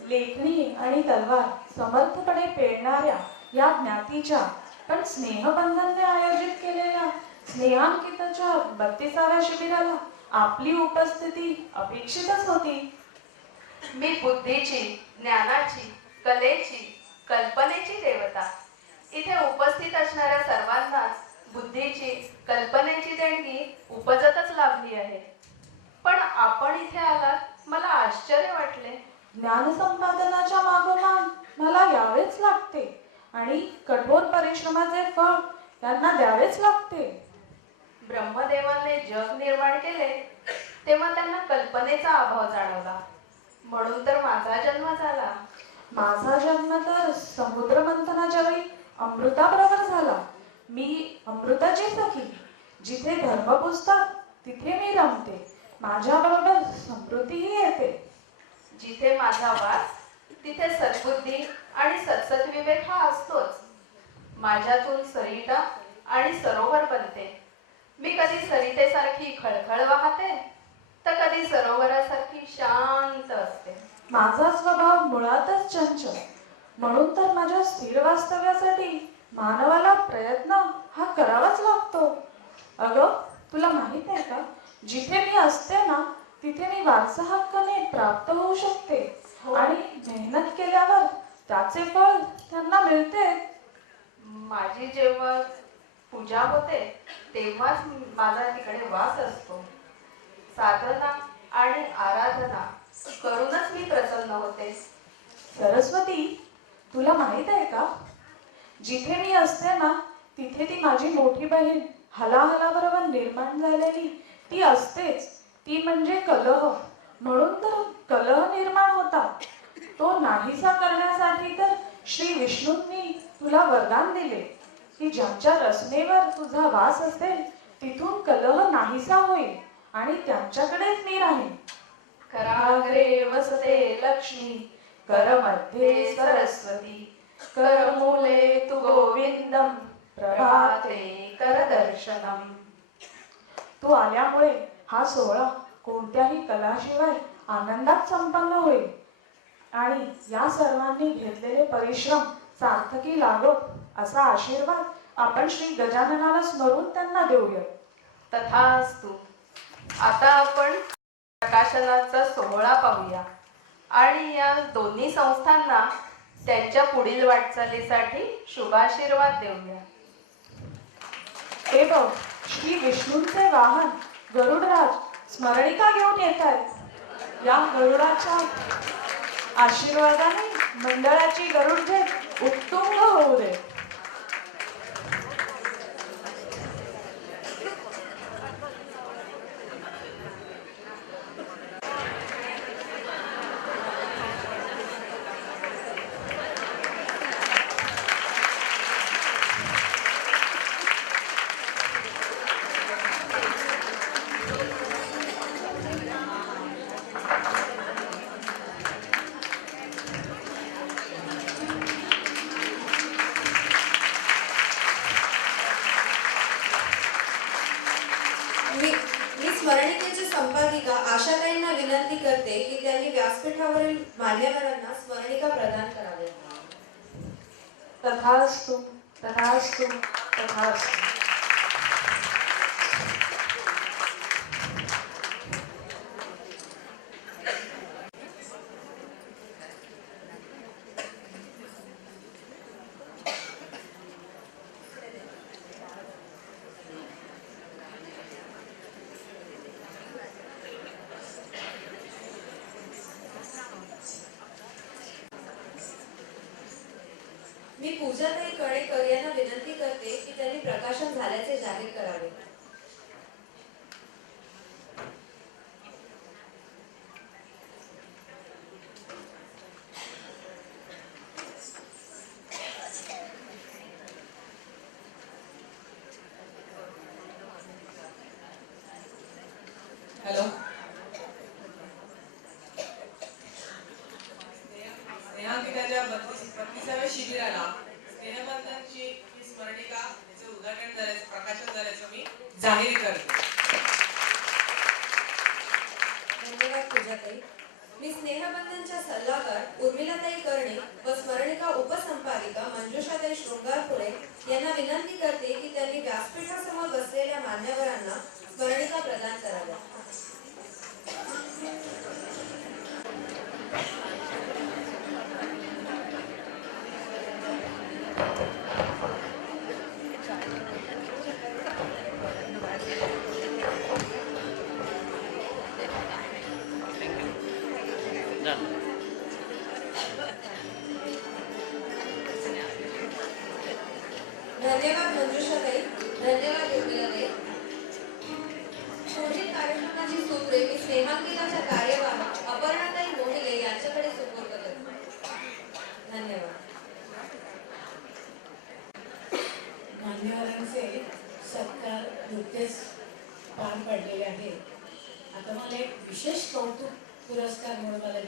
लेखणी आणि तलवार समर्थपणे पेळणाऱ्या या ज्ञातीच्या पण स्नेहबंधनने आयोजित केलेल्या स्नेहांकिताच्या 32व्या शिबिराला आपली उपस्थिती अपेक्षितच होती. मी बुद्धीची, ज्ञानाची, कलेची, कल्पनेची देवता. इथे उपस्थित असणाऱ्या सर्वांनाच बुद्धीची, कल्पनेची देणगी उपजतच लाभली आहे. पण आपण इथे आलात मला आश्चर्य वाटले. ज्ञानसंपादनाच्या मागोमाग मला यावेच लागते आणि कठोर परिश्रमाचे फळ त्यांना द्यावेच लागते. ब्रह्मदेवाने जग निर्माण केले तेव्हा त्यांना कल्पनेचा अभाव जाणवला, म्हणून तर माझा जन्म झाला. माझा जन्म तर समुद्र मंथनाच्या वेळी अमृताबरोबर झाला. मी अमृताची सखी. जिथे धर्म पुस्तक तिथे मी रमते. माझ्याबरोबर समृद्धीही येते. जिथे माझा वास तिथे सद्बुद्धी आणि सत्सद्विवेक हा असतोच. माझ्यातून सरिता आणि सरोवर बनते. मी कधी सरितेसारखी खळखळ वाहते तर कधी सरोवरासारखी शांत असते. माझा स्वभाव मुळातच चंचल, म्हणून तर माझ्या स्थिर वास्तव्यासाठी मानवाला प्रयत्न हा करावाच लागतो. अगं, तुला माहित आहे का, जिथे मी असते ना तिथे मी वारसा हक्काने प्राप्त होऊ शकते आणि मेहनत केल्यावर त्याचे फळ त्यांना मिळते. माझी जेव्हा पूजा होते तेव्हाच माझा तिकडे वास असतो. साधना आणि आराधना करूनच मी प्रसन्न होते. सरस्वती, तुला माहित आहे का, जिथे मी असते ना तिथे ती माझी मोठी बहीण हलाहलाबरोबर निर्माण झालेली ती असतेच. ती म्हणजे कलह. म्हणून तर कलह निर्माण होता. तो नाहीसा करण्यासाठी तर श्री विष्णूंनी तुला वरदान दिले की ज्यांच्या रचनेवर तुझा वास असेल तिथून कलह नाहीसा होईल आणि त्यांच्याकडेच मी राहीन. कराग्रे वसते लक्ष्मी, करमध्ये सरस्वती, करमूले तु गोविंदम, प्रभाते करदर्शनम. तू आल्यामुळे हा सोहळा कोणत्याही कलाशिवाय आनंदात संपन्न होईल आणि या सर्वांनी घेतलेले परिश्रम सार्थकी लागो असा आशीर्वाद आपण श्री गजाननाला स्मरून त्यांना देऊया. तथास्तु. आता आपण प्रकाशनाचा सोहळा पाहूया आणि या दोन्ही संस्थांना त्यांच्या पुढील वाटचालीसाठी शुभाशीर्वाद देऊया. हे बघ, श्री विष्णूंचे वाहन गरुडराज स्मरणिका घेऊन येत आहेत. या गरुडाच्या आशीर्वादाने मंडळाची गरुडझेप उत्तुंग होऊ दे. मी स्मरणिकेची संपादिका आशाताईंना विनंती करते की त्यांनी व्यासपीठावरील मान्यवरांना स्मरणिका प्रदान कराव्या. तथास्तु, तथास्तु, तथास्तु. मी पूजाताई कणेकर यांना विनंती करते की त्यांनी प्रकाशन झाल्याचे जाहीर करावे. हॅलो, स्नेहांकिताच्या 32व्या शिबिराला स्नेहबंधनची ही स्मरणिका याचं उद्घाटन झाल्याचं, प्रकाशन झाल्याचं मी जाहीर करते. धन्यवाद पूजाताई. मी स्नेहबंधनच्या सल्लागार उर्मिलाताई कर्णे व स्मरणिका उपसंपादिका मंजुषाताई शृंगारपुरे यांना विनंती करते की त्यांनी व्यासपीठासमोर बसलेल्या मान्यवरांना स्मरणिका प्रदान कराव्या. धन्यवाद मंजुषाताई. धन्यवाद उर्मिलाताई. पुढील कार्यक्रमाची सूत्रे मी स्नेहांकिताच्या कार्यवाह अपर्णाताई मोहिले यांच्याकडे सुपूर्द करते. धन्यवाद. मान्यवरांचे सत्कार नुकतेच पार पडलेले आहेत. आता मला एक विशेष कौतुक पुरस्कार म्हणून मला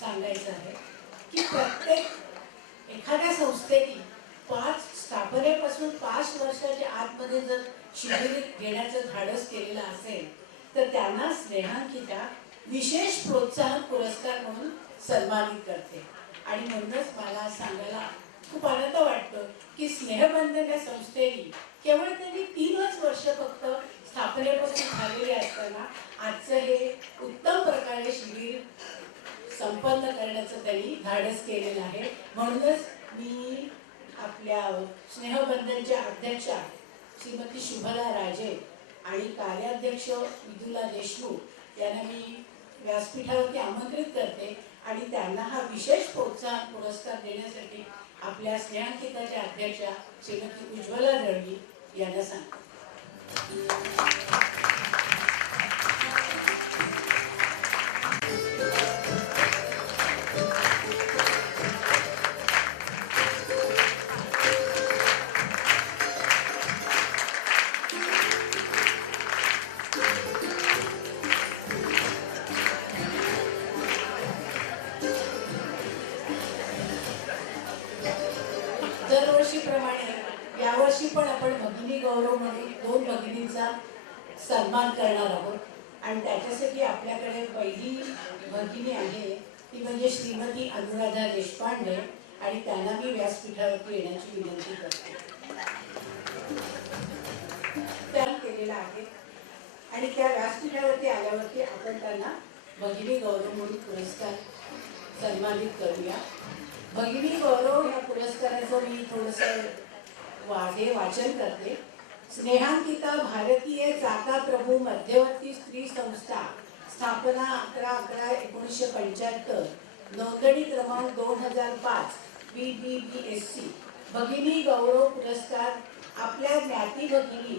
सांगायचं आहे की प्रत्येक एखाद्या संस्थेने स्थापनेपासून 5 वर्षाच्या आतमध्ये जर शिबिर घेण्याचं धाडस केलेलं असेल तर त्यांना स्नेहांकिता विशेष प्रोत्साहन पुरस्कार म्हणून सन्मानित करते. आणि म्हणूनच मला सांगायला खूप आनंद वाटतो की स्नेहबंधन या संस्थेने केवळ त्यांनी 3च वर्ष फक्त स्थापनेपासून झालेले असताना आजचं हे उत्तम प्रकारे शिबिर संपन्न करण्याचं त्यांनी धाडस केलेलं आहे. म्हणूनच मी आपल्या स्नेहबंधनच्या अध्यक्षा श्रीमती शुभला राजे आणि कार्याध्यक्ष विदुला देशमुख यांना मी व्यासपीठावरती आमंत्रित करते आणि त्यांना हा विशेष प्रोत्साहन पुरस्कार देण्यासाठी आपल्या स्नेहांकिताच्या अध्यक्षा श्रीमती उज्ज्वला दळवी यांना सांगते. दरवर्षीप्रमाणे यावर्षी पण आपण भगिनी गौरव म्हणून 2 भगिनींचा सन्मान करणार आहोत. आणि त्याच्यासाठी आपल्याकडे पहिली भगिनी आहे ती म्हणजे श्रीमती अनुराधा देशपांडे आणि त्यांना मी व्यासपीठावरती येण्याची विनंती करते. त्या केलेला आहे आणि त्या व्यासपीठावरती आल्यावरती आपण त्यांना भगिनी गौरव म्हणून पुरस्कार सन्मानित करूया. भगिनी गौरव या पुरस्काराचं मी थोडंसं वाचन करते. स्नेहांकिता भारतीय चाका प्रभू मध्यवर्ती स्त्री संस्था, स्थापना 11/11/1975, नोंदणी क्रमांक 2005, BBBSC. भगिनी गौरव पुरस्कार आपल्या ज्ञाती भगिनी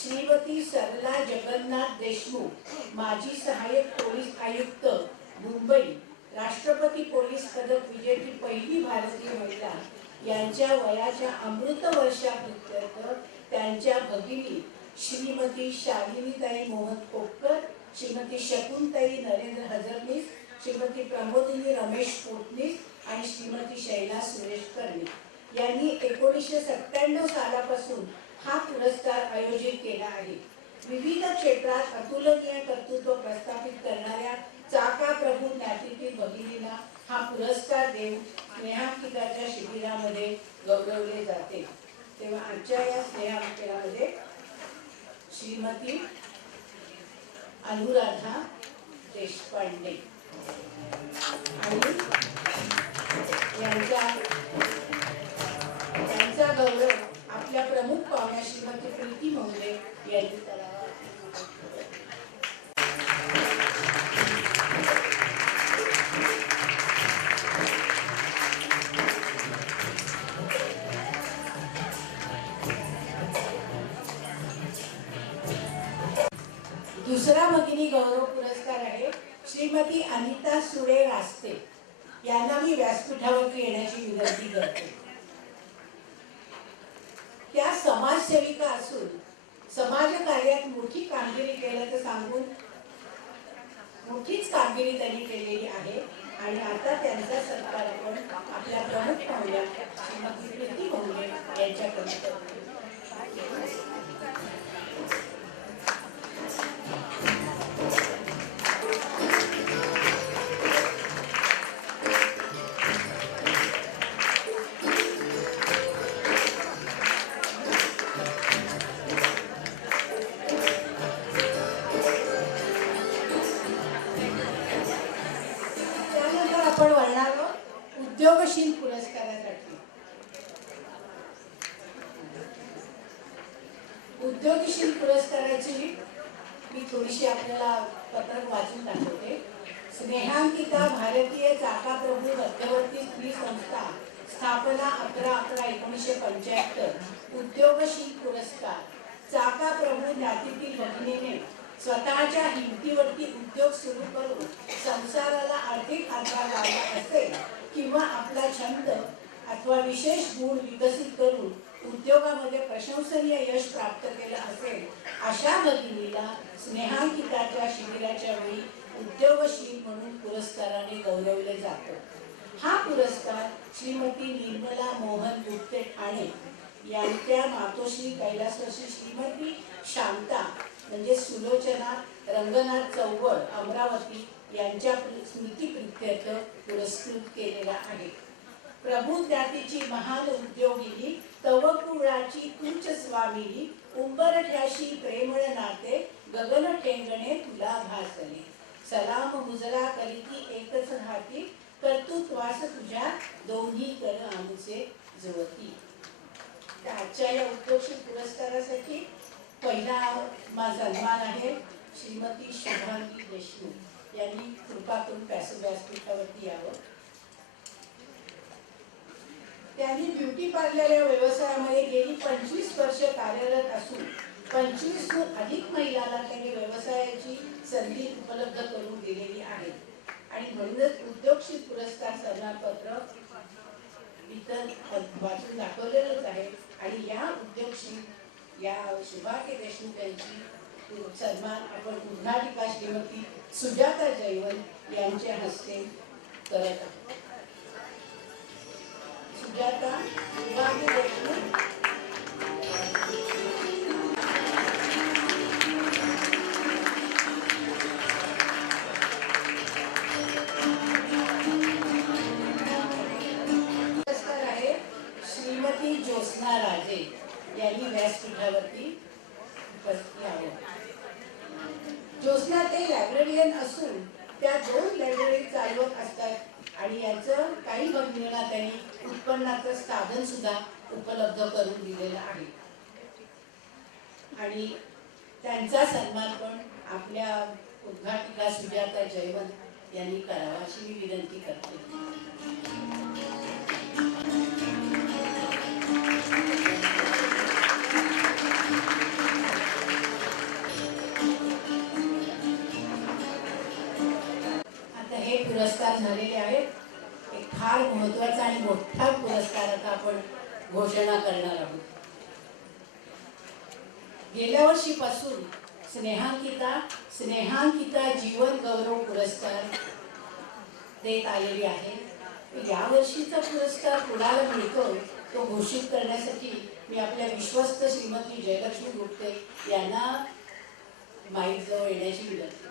श्रीमती सरला जगन्नाथ देशमुख, माजी सहाय्यक पोलीस आयुक्त मुंबई, राष्ट्रपती पोलीस पदक विजेती पहिली भारतीय महिला यांच्या वयाच्या अमृत वर्षाप्रित्यर्थ त्यांच्या भगिनी श्रीमती शालिनीताई मोहन कोपकर, श्रीमती शकुंताई नरेंद्र हजरनीस, श्रीमती प्रमोदिनी रमेश पोटनीस आणि श्रीमती शैला सुरेश कर्णे यांनी 1997 सालापासून हा पुरस्कार आयोजित केला आहे. विविध क्षेत्रात अतुलनीय कर्तृत्व प्रस्थापित करणाऱ्या चाका प्रभू ज्ञातीतील भगिनींना हा पुरस्कार देऊन स्नेहांकिताच्या शिबिरामध्ये गौरवले जाते. तेव्हा आजच्या या स्नेहांकितामध्ये श्रीमती अनुराधा देशपांडे आणि यांचा गौरव आपल्या प्रमुख पाहुण्या श्रीमती प्रीती मोंडे यांनी करावा. दुसरा भगिनी गौरव पुरस्कार आहे श्रीमती अनिता सुडे रास्ते, यांना मी व्यासपीठावरती येण्याची विनंती करते. त्या समाजसेविका असून समाज कार्यात मोठी कामगिरी केल्याचं सांगून मोठीच कामगिरी त्यांनी केलेली आहे आणि आता त्यांचा सत्कार आपण आपल्या प्रमुख पाहुण्या श्रीमती प्रीती भोंगे यांच्याकडे करतो. आपण वळणार उद्योगशील पुरस्कारासाठी. उद्योगशील पुरस्काराची मी थोडीशी आपल्याला पत्रक वाचून दाखवते. स्नेहांकिता भारतीय चाकाप्रभू मध्यवर्ती स्त्री संस्था स्थापना 11/11/1975. उद्योगशील पुरस्कार. चाकाप्रभू ज्ञातीतील भगिनीने स्वतःच्या हिमतीवरती उद्योग सुरू करून संसाराला आर्थिक हातभार लावला असेल किंवा आपला छंद अथवा विशेष गुण विकसित करून उद्योगामध्ये प्रशंसनीय यश प्राप्त केलं असेल अशा भगिनीला स्नेहांकिताच्या शिबिराच्या वेळी उद्योगशील म्हणून पुरस्काराने गौरवले जातं. हा पुरस्कार श्रीमती निर्मला मोहन गुप्ते ठाणे यांच्या मातोश्री कैलासवासी श्रीमती शांता म्हणजे सुलोचना रंगनाथ चौबळ अमरावती यांच्या स्मृतिप्रित्यर्थ पुरस्कृत केलेला आहे. प्रभू ज्ञातीची महान उद्योगिनी तव कुळाची तुच स्वामिनी उंबरठ्याशी प्रेमळ नाते गगन ठेंगणे तुला भासले सलाम मुजरा करीती एकच हाती कर्तृत्वास तुझ्या दोन्ही कर आमचे जुळती. आजच्या या उद्योगशील पुरस्कारासाठी पहिला सन्मान आहे श्रीमती शुभांगी देशमुख यांनी कृपा करून व्यासपीठावरती यावं. त्यांनी ब्युटी पार्लर या व्यवसायामध्ये गेली 25 वर्ष कार्यरत असून 25हून अधिक महिलांना त्यांनी व्यवसायाची संधी उपलब्ध करून दिलेली आहे आणि म्हणूनच उद्योगशील पुरस्कार सन्मानपत्र वितरण वाचून दाखवलेलंच आहे. आणि या उद्योगशील या शुभांगी देशमुख यांची सन्मान आपण उद्घाटिका श्रीमती सुजाता जयवंत यांच्या हस्ते करत आहोत. सुजाता शुभांगी देशमुख. पुरस्कार आहे श्रीमती ज्योत्स्ना राजे यांनी व्यासपीठावरती उपस्थित आहे. ज्योत्स्ना ते लायब्ररियन असून त्या 2 लायब्ररी चालवत असतात आणि याचं काही भगिनींना त्यांनी उत्पन्नाचं साधन सुद्धा उपलब्ध करून दिलेलं आहे आणि त्यांचा सन्मान पण आपल्या उद्घाटिका सुजाता जयवंत यांनी करावा अशी मी विनंती करते. पुरस्कार झालेले आहेत. एक फार महत्त्वाचा आणि मोठा पुरस्कार आता आपण घोषणा करणार आहोत. गेल्या वर्षीपासून स्नेहांकिता जीवन गौरव पुरस्कार देत आलेली आहे. या वर्षीचा पुरस्कार कुणाला मिळतो तो घोषित करण्यासाठी मी आपल्या विश्वस्त श्रीमती जयलक्ष्मी गुप्ते यांना माईक जवळ येण्याची विनंती.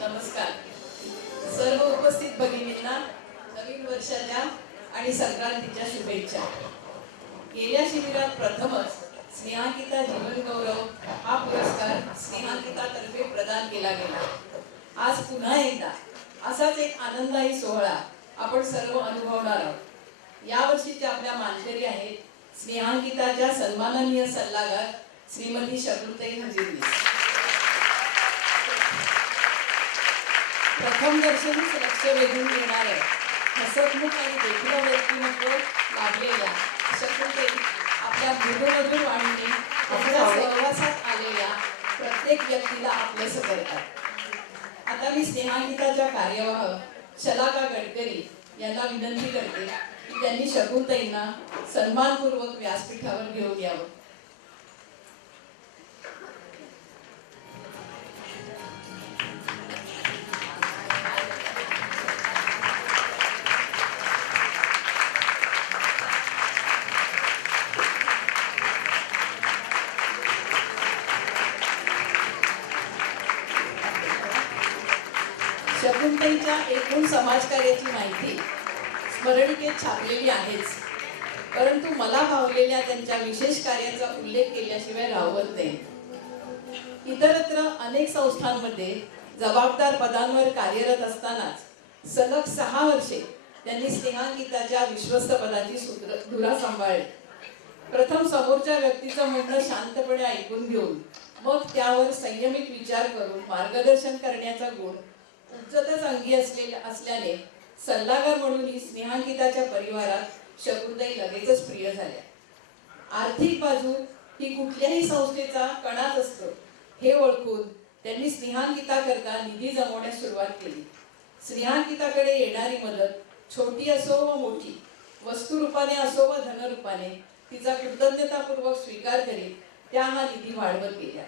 नमस्कार सर्व उपस्थित भगिनींना नवीन वर्षाच्या आणि संक्रांतीच्या शुभेच्छा. गेल्या शिबिरात प्रथमच स्नेहांकिता जीवन गौरव हा पुरस्कार स्नेहांकितातर्फे प्रदान केला गेला. आज पुन्हा एकदा असाच एक आनंदायी सोहळा आपण सर्व अनुभवणार आहोत. यावर्षीच्या आपल्या मानकरी आहेत स्नेहांकिताच्या सन्माननीय सल्लागार श्रीमती शत्रुताई हजीरनी. प्रथम दर्शनीच लक्ष वेधून घेणारं हसतमुख आणि देखणं व्यक्तिमत्व लाभलेल्या शकुंतले आपल्या मृदुमधुर वाणीने आपल्या सहवासात आलेल्या प्रत्येक व्यक्तीला आपलंसं करतात. आता मी स्नेहांकिताच्या कार्यवाह शलाका गडकरी यांना विनंती करते की त्यांनी शकुंतईंना सन्मानपूर्वक व्यासपीठावर घेऊन यावं. शकुंतईच्या एकूण समाजकार्याची माहिती स्मरणिकेत छापलेली आहेच, परंतु मला भावलेल्या त्यांच्या विशेष कार्याचा उल्लेख केल्याशिवाय राहत नाही. इतरत्र अनेक संस्थांमध्ये जबाबदार पदांवर कार्यरत असतानाच सलग 6 वर्षे त्यांनी स्नेहांकिताच्या विश्वस्त पदाची धुरा सांभाळली. प्रथम समोरच्या व्यक्तीचं म्हणणं शांतपणे ऐकून घेऊन मग त्यावर संयमित विचार करून मार्गदर्शन करण्याचा गुण उच्चतच अंगी असल्याने सल्लागार म्हणून ही स्नेहांकिताच्या परिवारात शकुंतई लगेचच प्रिय झाल्या. आर्थिक बाजू ही कुठल्याही संस्थेचा कणाच असतो हे ओळखून त्यांनी स्नेहांकिताकरता निधी जमवण्यास सुरुवात केली. स्नेहांकिताकडे येणारी मदत छोटी असो व मोठी, वस्तुरूपाने असो व धनरूपाने तिचा कृतज्ञतापूर्वक स्वीकार करीत त्या हा निधी वाढवत गेल्या.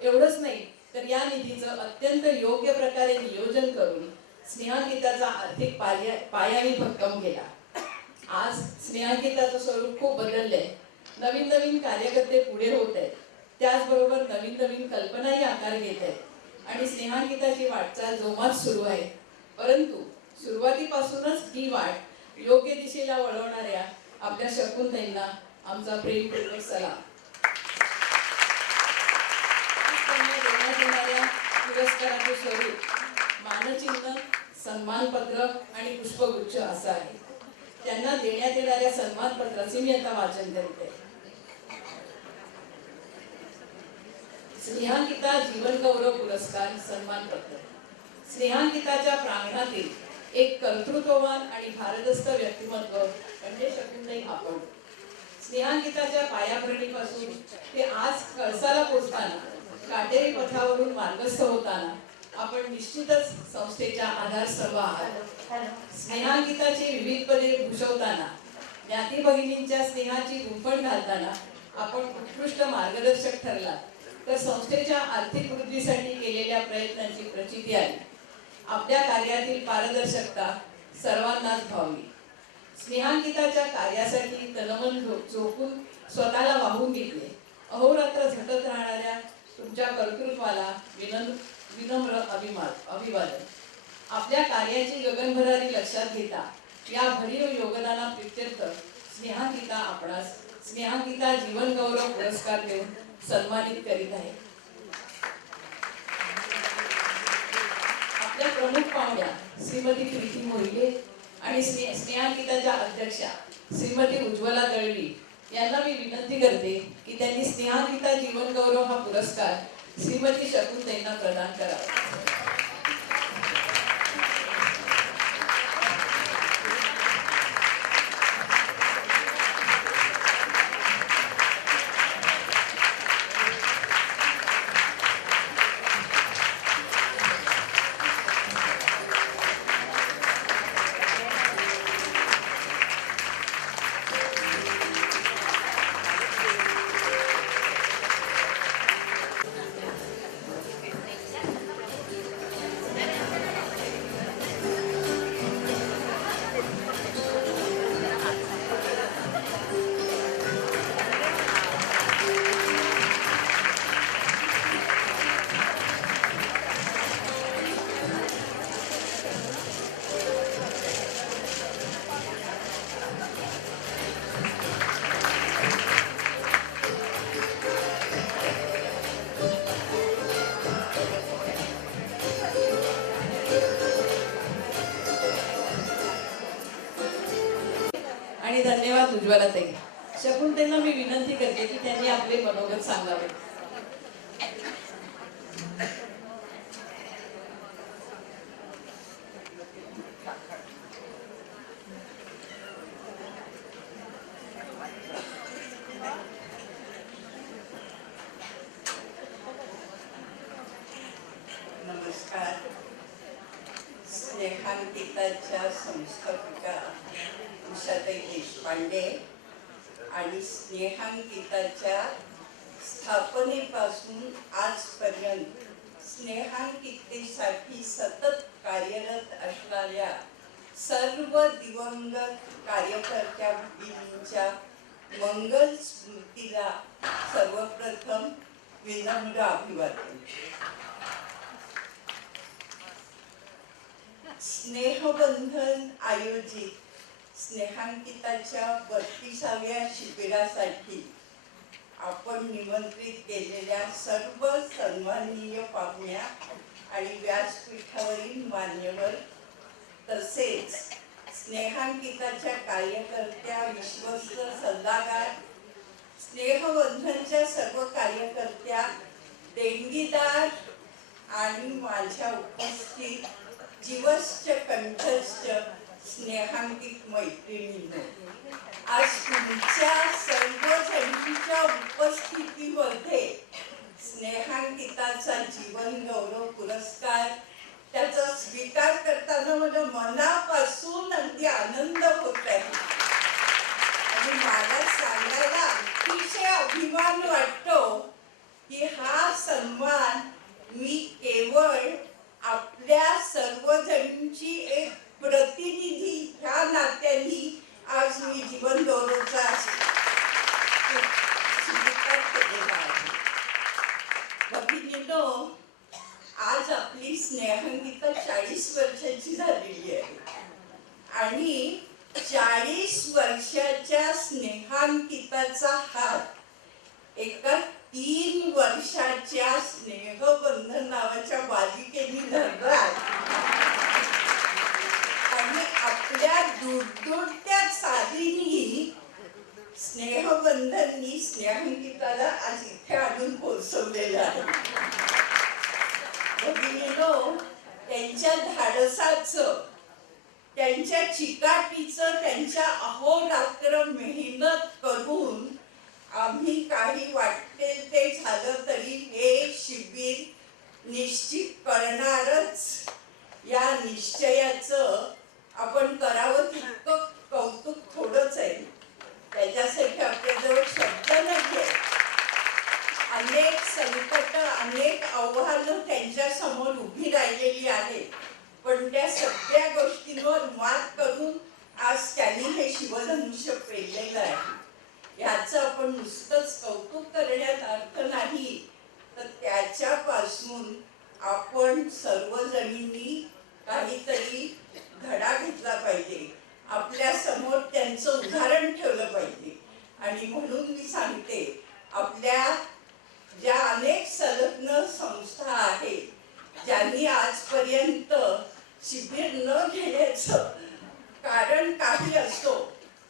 एवढंच नाही तर या निधीचं अत्यंत योग्य प्रकारे नियोजन करून स्नेहांकिताचा आर्थिक पायाही भक्कम केला. आज स्नेहांकिताचं स्वरूप खूप बदललंय. नवीन नवीन कार्यकर्ते पुढे होत आहेत, त्याचबरोबर नवीन नवीन कल्पनाही आकार घेत आहेत आणि स्नेहांकिताची वाटचाल जोमात सुरू आहे. परंतु सुरुवातीपासूनच ही वाट योग्य दिशेला वळवणाऱ्या आपल्या शकुंतईंना आमचा प्रेमपूर्वक सलाम. देण्यात येणाऱ्या पुरस्काराचे स्वरूप मानचिन्ह, सन्मानपत्र आणि पुष्पगुच्छ असं आहे. त्यांना देण्यात येणाऱ्या सन्मानपत्राचे मी आता वाचन करते. स्नेहांकिता जीवन गौरव पुरस्कार सन्मानपत्र. स्नेहांकिताच्या प्रांगणातील एक कर्तृत्ववान आणि भारदस्त व्यक्तिमत्व म्हणजे शकुंतई आपण. स्नेहांकिताच्या पायाभरणीपासून ते आज कळसाला पोचताना, काटेरी पथावरून मार्गस्थ होताना आपण निश्चितच संस्थेच्या आधारस्तंभ आहात. स्नेहांकिताची विविध पदे भूषवताना, ज्ञाती भगिनींच्या स्नेहाची गुंफण घालताना आपण उत्कृष्ट मार्गदर्शक ठरला, तर संस्थेच्या आर्थिक वृद्धीसाठी केलेल्या प्रयत्नांची प्रचिती आली. आपल्या कार्यातील पारदर्शकता सर्वांनाच भावली. स्नेहांकिताच्या कार्यासाठी तनमन झोकून स्वतःला वाहून घेतले. अहोरात्र झटत राहणाऱ्या तुमच्या कर्तृत्वाला विनम्र अभिवादन. आपल्या कार्याची गगनभरारी लक्षात घेता या भरीव योगदानाप्रित्यर्थ स्नेहांकिता आपणास स्नेहांकिता जीवन गौरव पुरस्कार देऊन सन्मानित करीत आहे. आपल्या प्रमुख पाहुण्या श्रीमती प्रीती मोहिले आणि स्नेहांकिताच्या अध्यक्षा श्रीमती उज्ज्वला दळवी यांना मी विनंती करते की त्यांनी स्नेहांकिता जीवन गौरव हा पुरस्कार श्रीमती शकुंतईंना प्रदान करावा. आणि धन्यवाद उज्ज्वलाताई. शकुंतईंना मी विनंती करते की त्यांनी आपले मनोगत सांगावे. स्नेहांकिताच्या संस्थापिका उषाताई देशपांडे आणि स्नेहांकिताच्या स्थापनेपासून आजपर्यंत स्नेहांकितेसाठी सतत कार्यरत असणाऱ्या सर्व दिवंगत कार्यकर्त्या भगिनींच्या मंगल स्मृतीला सर्वप्रथम विनम्र अभिवादन. स्नेहबंधन आयोजित स्नेहांकिताच्या 32व्या शिबिरासाठी आपण निमंत्रित केलेल्या सर्व सन्माननीय पाहुण्या आणि व्यासपीठावरील मान्यवर तसेच स्नेहांकिताच्या कार्यकर्त्या, विश्वस्त सल्लागार, स्नेहबंधनच्या सर्व कार्यकर्त्या, देणगीदार आणि माझ्या उपस्थित जीवश्च कंठस्थ स्नेहांकित मैत्रिणींनो, आज तुमच्या सर्वजणींच्या उपस्थितीमध्ये स्नेहांकिताचा जीवन गौरव पुरस्कार त्याचा स्वीकार करताना मला मनापासून अगदी आनंद होत आहे आणि मला सांगायला अतिशय अभिमान वाटतो की हा सन्मान मी केवळ आपल्या सर्वजणींची एक प्रतिनिधी ह्या नात्याने आज मी जीवन गौरवचा स्वीकार केलेला आहे. भगिनींनो, आज आपली स्नेहांकिता 40 वर्षाची झालेली आहे आणि 40 वर्षाच्या स्नेहांकिताचा हात एका 3 वर्षाच्या स्नेहबंधन नावाच्या बालिकेने धरला आणि आपल्या दूरदूरच्या साधीनी स्नेहबंधननी स्नेहांकिताला आज इथे आणून पोहोचवलेलं आहे. भगिनींनो, त्यांच्या धाडसाचं, त्यांच्या चिकाटीचं, त्यांच्या अहोरात्र मेहनत करून आम्ही काही वाटेल ते झालं तरी हे शिबिर निश्चित करणारच या निश्चयाचं आपण करावं तितकं कौतुक थोडंच आहे. त्याच्यासाठी आपल्याजवळ शब्द नाही. अनेक संकट, अनेक आव्हानं त्यांच्या समोर उभी राहिलेली आहेत, पण त्या सगळ्या गोष्टींवर मात करून आज त्यांनी हे शिवधनुष्य पेललेलं आहे. याचं आपण नुसतंच कौतुक करण्यात अर्थ नाही, तर त्याच्यापासून आपण सर्वजणींनी काहीतरी धडा घेतला पाहिजे, आपल्या समोर त्यांचं उदाहरण ठेवलं पाहिजे. आणि म्हणून मी सांगते, आपल्या ज्या अनेक संलग्न संस्था आहेत ज्यांनी आजपर्यंत शिबिर न घेण्याचं कारण काही असतो,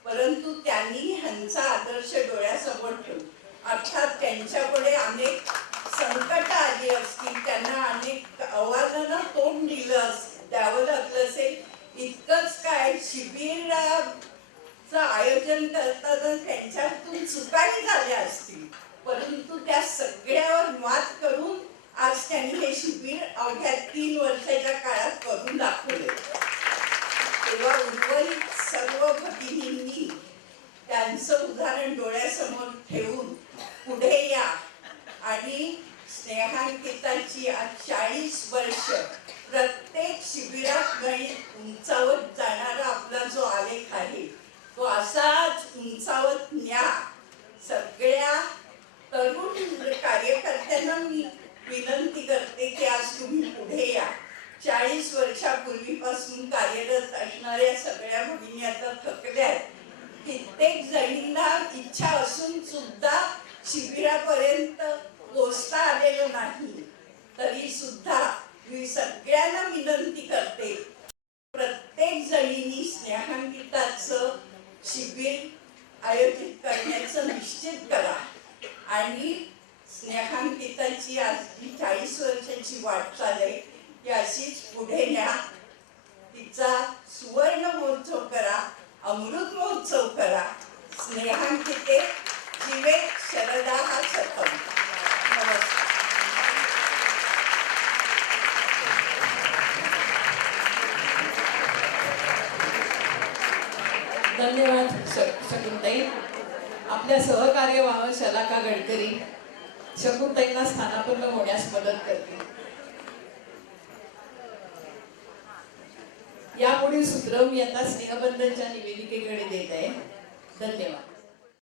परंतु त्यांनी ह्यांचा आदर्श डोळ्यासमोर ठेवून, अर्थात त्यांच्यापुढे अनेक संकट आली असतील, त्यांना अनेक आव्हानांना तोंड द्यावं लागलं असेल. इतकंच काय, शिबिराचं आयोजन करताना त्यांच्यातून चुकाही झाल्या असतील, परंतु त्या सगळ्यावर मात करून आज त्यांनी हे शिबिर अवघ्या 3 वर्षाच्या काळात करून दाखवले. तेव्हा उर्वरित सर्व भगिनींनी त्यांचं उदाहरण डोळ्यासमोर ठेवून पुढे या आणि स्नेहांकिताची आज 40 वर्ष प्रत्येक शिबिरात गणित उंचावत जाणारा आपला जो आलेख आहे तो असाच उंचावत न्या. सगळ्या तरुण कार्यकर्त्यांना मी विनंती करते की आज तुम्ही पुढे या. 40 वर्षापूर्वीपासून कार्यरत असणाऱ्या सगळ्या भगिनी आता थकल्यात. कित्येक जणींना इच्छा असून सुद्धा शिबिरापर्यंत पोचता आलेलं नाही, तरी सुद्धा मी सगळ्यांना विनंती करते, प्रत्येक जणींनी स्नेहांकिताचं शिबिर आयोजित करण्याचं निश्चित करा आणि स्नेहांकिताची आज जी 40 वर्षाची वाटचाल आहे ती अशीच पुढे न्या. तिचा सुवर्ण महोत्सव करा, अमृत महोत्सव करा. स्नेहांकिते जीवे शरदा हा सतम. नमस्कार. शकुंताई. आपल्या सहकार्यवाह शलाका गडकरी शकुंताईंना स्थानापन्न होण्यास मदत करतील. यापुढील सूत्र मी आता स्नेहबंधनच्या निवेदिकेकडे देत आहे. धन्यवाद.